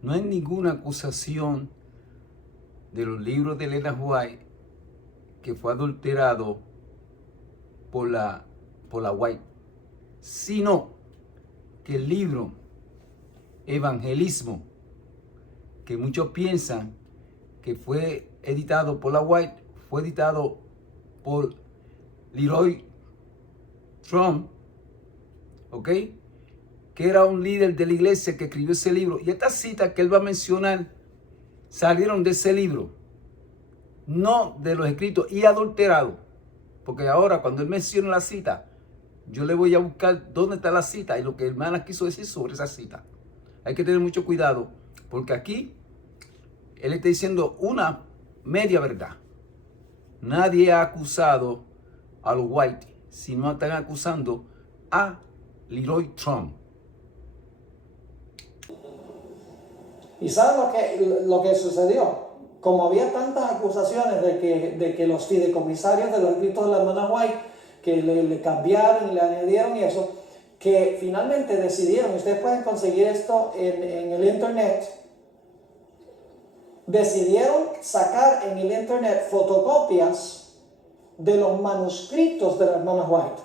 no hay ninguna acusación de los libros de Elena White que fue adulterado por la White, sino que el libro Evangelismo, que muchos piensan que fue editado por la White, fue editado por Leroy Trump, ¿ok? Que era un líder de la iglesia que escribió ese libro. Y estas citas que él va a mencionar salieron de ese libro, no de los escritos y adulterados. Porque ahora cuando él menciona la cita, yo le voy a buscar dónde está la cita y lo que el hermana quiso decir sobre esa cita. Hay que tener mucho cuidado, porque aquí él está diciendo una media verdad. Nadie ha acusado a los White, sino están acusando a Leroy Trump. ¿Y saben lo que sucedió? Como había tantas acusaciones de que los fideicomisarios de los escritos de la hermana White, que le cambiaron y le añadieron y eso, que finalmente decidieron, ustedes pueden conseguir esto en el internet, decidieron sacar en el internet fotocopias de los manuscritos de la hermana White,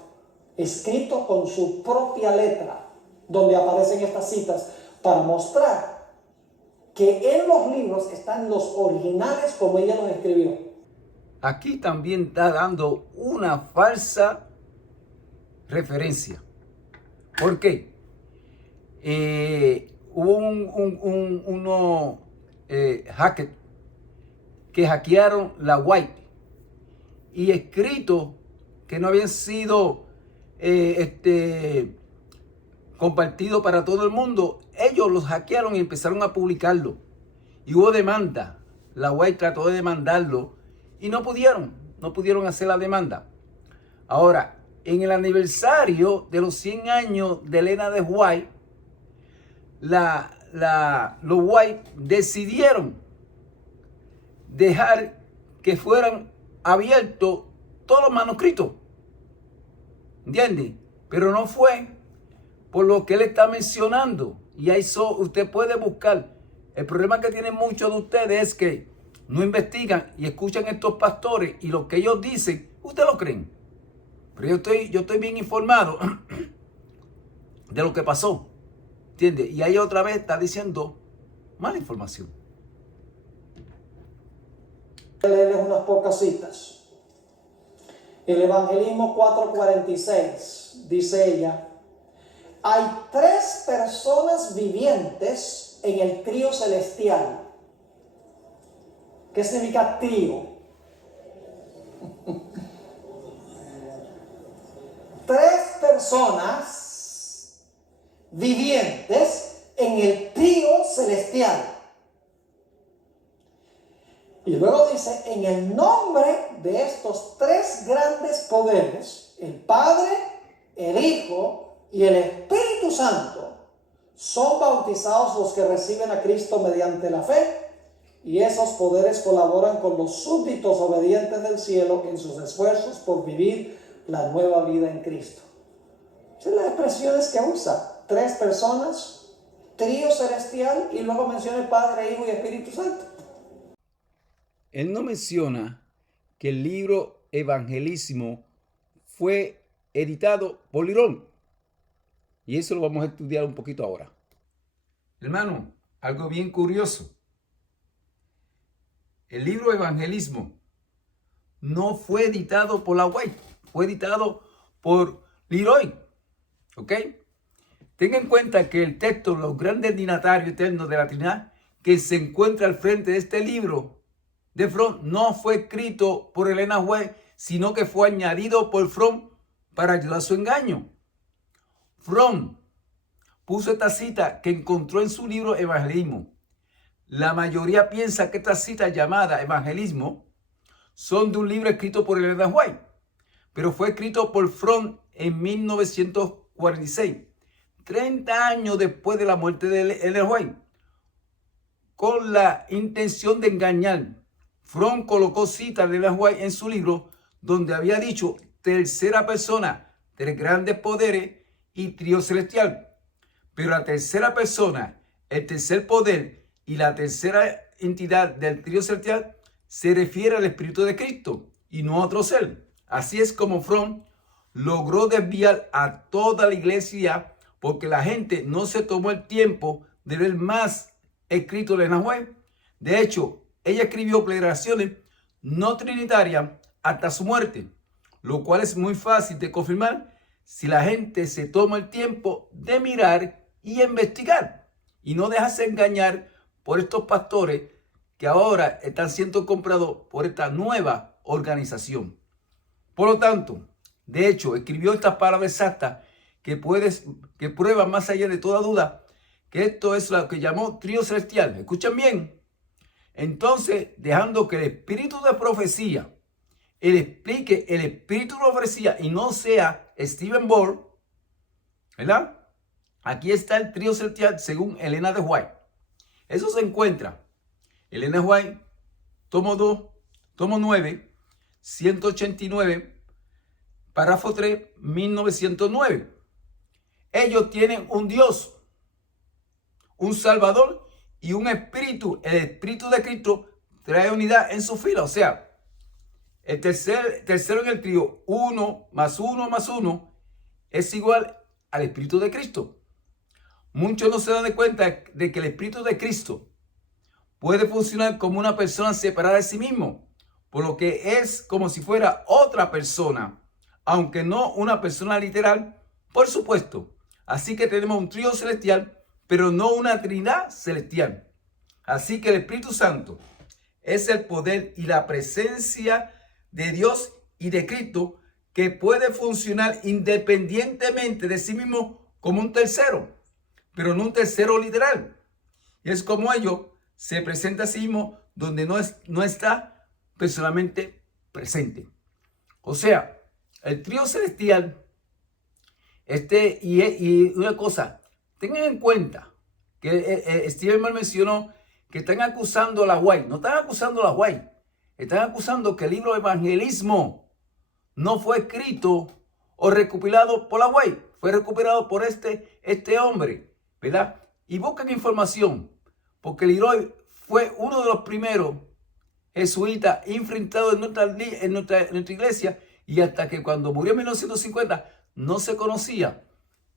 escritos con su propia letra, donde aparecen estas citas, para mostrar que en los libros están los originales como ella los escribió. Aquí también está dando una falsa referencia. ¿Por qué? Hubo unos hackers que hackearon la White y escritos que no habían sido compartidos para todo el mundo. Ellos los hackearon y empezaron a publicarlo. Y hubo demanda. La White trató de demandarlo y no pudieron hacer la demanda. Ahora, en el aniversario de los 100 años de Elena de White, los White decidieron dejar que fueran abiertos todos los manuscritos. ¿Entiendes? Pero no fue por lo que él está mencionando. Y ahí usted puede buscar. El problema que tienen muchos de ustedes es que no investigan y escuchan a estos pastores y lo que ellos dicen, ustedes lo creen. Pero yo estoy bien informado de lo que pasó. ¿Entiendes? Y ahí otra vez está diciendo mala información. Voy a leerles unas pocas citas. El Evangelismo 4:46, dice ella: hay 3 personas vivientes en el trío celestial. ¿Qué significa trío? 3 personas vivientes en el trío celestial. Y luego dice, en el nombre de estos tres grandes poderes, el Padre, el Hijo y el Espíritu Santo, son bautizados los que reciben a Cristo mediante la fe, y esos poderes colaboran con los súbditos obedientes del cielo en sus esfuerzos por vivir la nueva vida en Cristo. Son las expresiones que usa. Tres personas, trío celestial, y luego menciona el Padre, Hijo y Espíritu Santo. Él no menciona que el libro Evangelismo fue editado por Lirón. Y eso lo vamos a estudiar un poquito ahora. Hermano, algo bien curioso. El libro Evangelismo no fue editado por la White, fue editado por Leroy. ¿Ok? Tenga en cuenta que el texto, los grandes dignatarios eternos de la Trinidad, que se encuentra al frente de este libro de Fromm, no fue escrito por Elena White, sino que fue añadido por Fromm para ayudar a su engaño. Fromm puso esta cita que encontró en su libro Evangelismo. La mayoría piensa que estas citas llamadas Evangelismo son de un libro escrito por Elena White, pero fue escrito por Fromm en 1946, 30 años después de la muerte de Elena White, con la intención de engañar. Fromm colocó citas de Elena White en su libro donde había dicho tercera persona, tres grandes poderes y trío celestial. Pero la tercera persona, el tercer poder y la tercera entidad del trío celestial se refiere al Espíritu de Cristo y no a otro ser. Así es como Fromm logró desviar a toda la iglesia, porque la gente no se tomó el tiempo de ver más escrito de Elena White. De hecho, ella escribió declaraciones no trinitarias hasta su muerte, lo cual es muy fácil de confirmar si la gente se toma el tiempo de mirar y investigar y no dejarse engañar por estos pastores que ahora están siendo comprados por esta nueva organización. Por lo tanto, de hecho, escribió estas palabras exactas que prueban más allá de toda duda que esto es lo que llamó trío celestial. Escuchen bien. Entonces, dejando que el espíritu de profecía él explique el espíritu de profecía y no sea Stephen Bull, ¿verdad? Aquí está el trío celestial según Elena de White. Eso se encuentra Elena White, tomo 2, tomo 9, 189, párrafo 3, 1909. Ellos tienen un Dios, un Salvador y un Espíritu. El Espíritu de Cristo trae unidad en su fila. O sea, el tercero en el trío, 1 más 1 más 1, es igual al Espíritu de Cristo. Muchos no se dan cuenta de que el Espíritu de Cristo puede funcionar como una persona separada de sí mismo, por lo que es como si fuera otra persona, aunque no una persona literal, por supuesto. Así que tenemos un trío celestial, pero no una trinidad celestial. Así que el Espíritu Santo es el poder y la presencia de Dios y de Cristo que puede funcionar independientemente de sí mismo como un tercero, pero no un tercero literal. Y es como ellos se presenta a sí mismo donde no está personalmente presente. O sea, el trío celestial, y una cosa, tengan en cuenta que Stephen Bull mencionó que están acusando a la White. No están acusando a la White, están acusando que el libro Evangelismo no fue escrito o recopilado por la White, fue recopilado por este hombre, ¿verdad? Y buscan información, porque Leroy fue uno de los primeros jesuitas infiltrados en nuestra iglesia, y hasta que cuando murió en 1950 no se conocía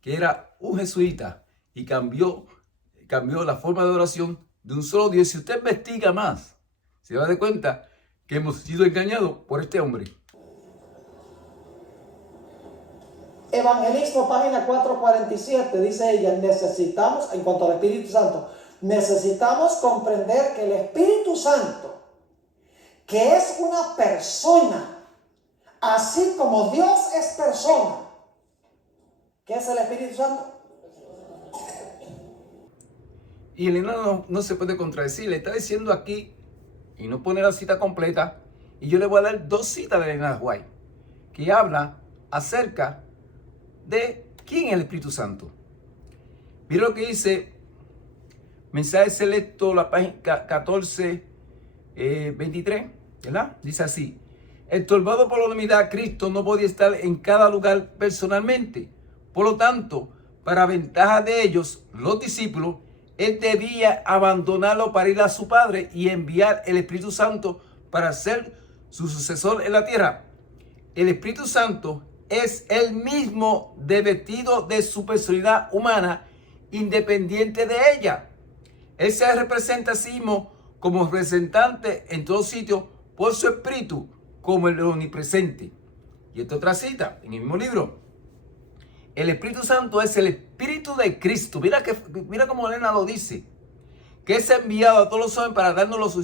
que era un jesuita, y cambió la forma de oración de un solo Dios. Si usted investiga más, se va a dar cuenta que hemos sido engañados por este hombre. Evangelismo, página 447, dice ella, necesitamos, en cuanto al Espíritu Santo, necesitamos comprender que el Espíritu Santo, que es una persona, así como Dios es persona, ¿qué es el Espíritu Santo? Y Elena no se puede contradecir. Le está diciendo aquí y no pone la cita completa, y yo le voy a dar 2 citas de Elena White que habla acerca de quién es el Espíritu Santo. Mira lo que dice Mensaje Selecto, la página 14, 23, ¿verdad? Dice así: estorbado por la unidad, Cristo no podía estar en cada lugar personalmente. Por lo tanto, para ventaja de ellos, los discípulos, él debía abandonarlo para ir a su Padre y enviar el Espíritu Santo para ser su sucesor en la tierra. El Espíritu Santo es el mismo revestido de su personalidad humana, independiente de ella. Él se representa a sí mismo como representante en todo sitio por su Espíritu, como el omnipresente. Y esta otra cita en el mismo libro: el Espíritu Santo es el Espíritu de Cristo. Mira cómo Elena lo dice, que es enviado a todos los hombres para darnos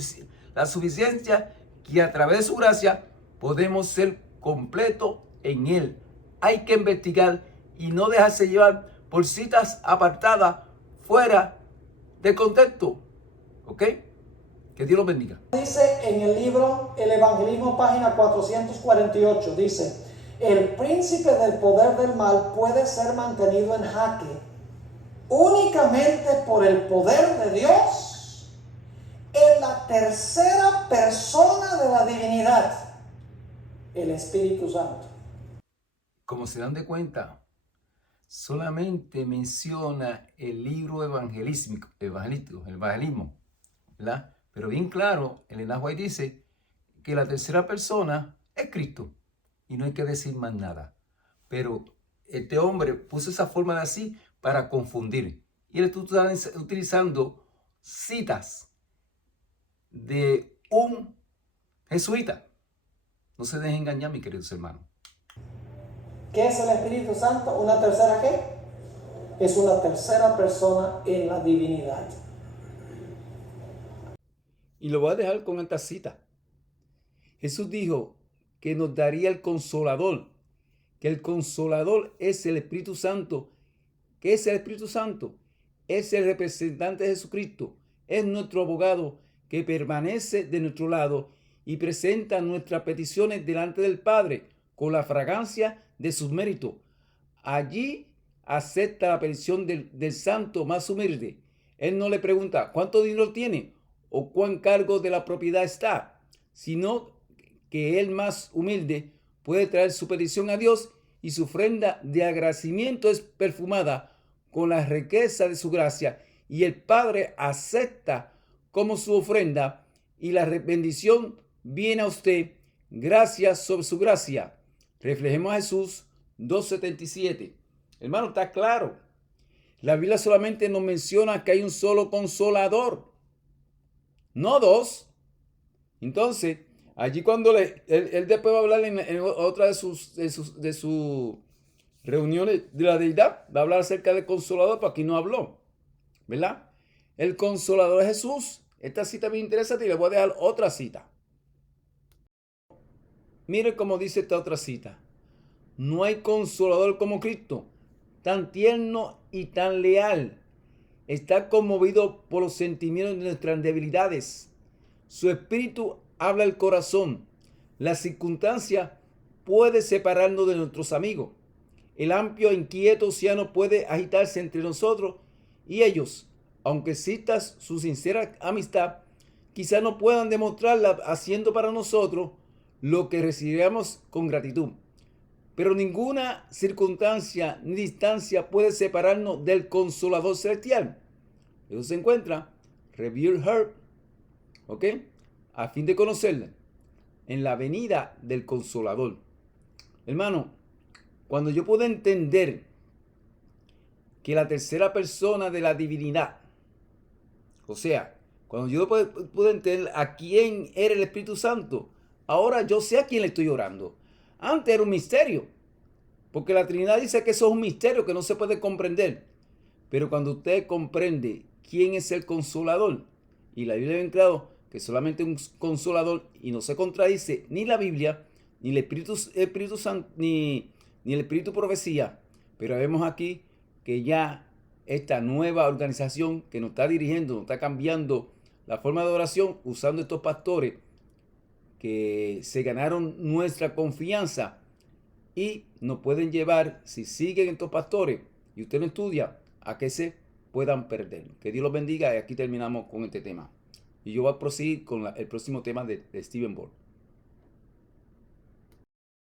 la suficiencia, que a través de su gracia podemos ser completos en Él. Hay que investigar y no dejarse llevar por citas apartadas fuera de contexto. ¿Ok? Que Dios los bendiga. Dice en el libro El Evangelismo, página 448, dice: el príncipe del poder del mal puede ser mantenido en jaque únicamente por el poder de Dios en la tercera persona de la divinidad, el Espíritu Santo. Como se dan de cuenta, solamente menciona el libro evangelístico, el evangelismo, ¿verdad? Pero bien claro, Elena White dice que la tercera persona es Cristo y no hay que decir más nada. Pero este hombre puso esa forma de así para confundir. Y él está utilizando citas de un jesuita. No se dejen engañar, mis queridos hermanos. ¿Qué es el Espíritu Santo? ¿Una tercera qué? Es una tercera persona en la divinidad. Y lo voy a dejar con esta cita. Jesús dijo que nos daría el Consolador, que el Consolador es el Espíritu Santo. ¿Qué es el Espíritu Santo? Es el representante de Jesucristo, es nuestro abogado que permanece de nuestro lado y presenta nuestras peticiones delante del Padre con la fragancia de sus méritos. Allí acepta la petición del santo más humilde. Él no le pregunta cuánto dinero tiene o cuán cargo de la propiedad está, sino que el más humilde puede traer su petición a Dios y su ofrenda de agradecimiento es perfumada con la riqueza de su gracia, y el Padre acepta como su ofrenda y la bendición viene a usted gracias sobre su gracia. Reflejemos a Jesús 2:77. Hermano, está claro. La Biblia solamente nos menciona que hay un solo consolador, no dos. Entonces, allí cuando él después va a hablar en otra de sus reuniones de la deidad, va a hablar acerca del consolador, pero aquí no habló, ¿verdad? El consolador es Jesús. Esta cita me interesa y le voy a dejar otra cita. Mire cómo dice esta otra cita: no hay consolador como Cristo, tan tierno y tan leal. Está conmovido por los sentimientos de nuestras debilidades. Su espíritu habla el corazón. La circunstancia puede separarnos de nuestros amigos. El amplio e inquieto océano puede agitarse entre nosotros y ellos, aunque existas su sincera amistad, quizá no puedan demostrarla haciendo para nosotros lo que recibiremos con gratitud. Pero ninguna circunstancia ni distancia puede separarnos del Consolador celestial. Eso se encuentra, Revere Her, ¿ok? A fin de conocerla, en la venida del Consolador. Hermano, cuando yo puedo entender que la tercera persona de la divinidad, o sea, cuando yo puedo entender a quién era el Espíritu Santo, ahora yo sé a quién le estoy orando. Antes era un misterio, porque la Trinidad dice que eso es un misterio que no se puede comprender. Pero cuando usted comprende quién es el Consolador, y la Biblia bien claro que solamente un Consolador, y no se contradice ni la Biblia, ni el Espíritu Santo, ni el Espíritu Profecía, pero vemos aquí que ya esta nueva organización que nos está dirigiendo, nos está cambiando la forma de oración usando estos pastores que se ganaron nuestra confianza y nos pueden llevar, si siguen estos pastores y usted no estudia, a que se puedan perder. Que Dios los bendiga y aquí terminamos con este tema. Y yo voy a proseguir con el próximo tema de Stephen Ball.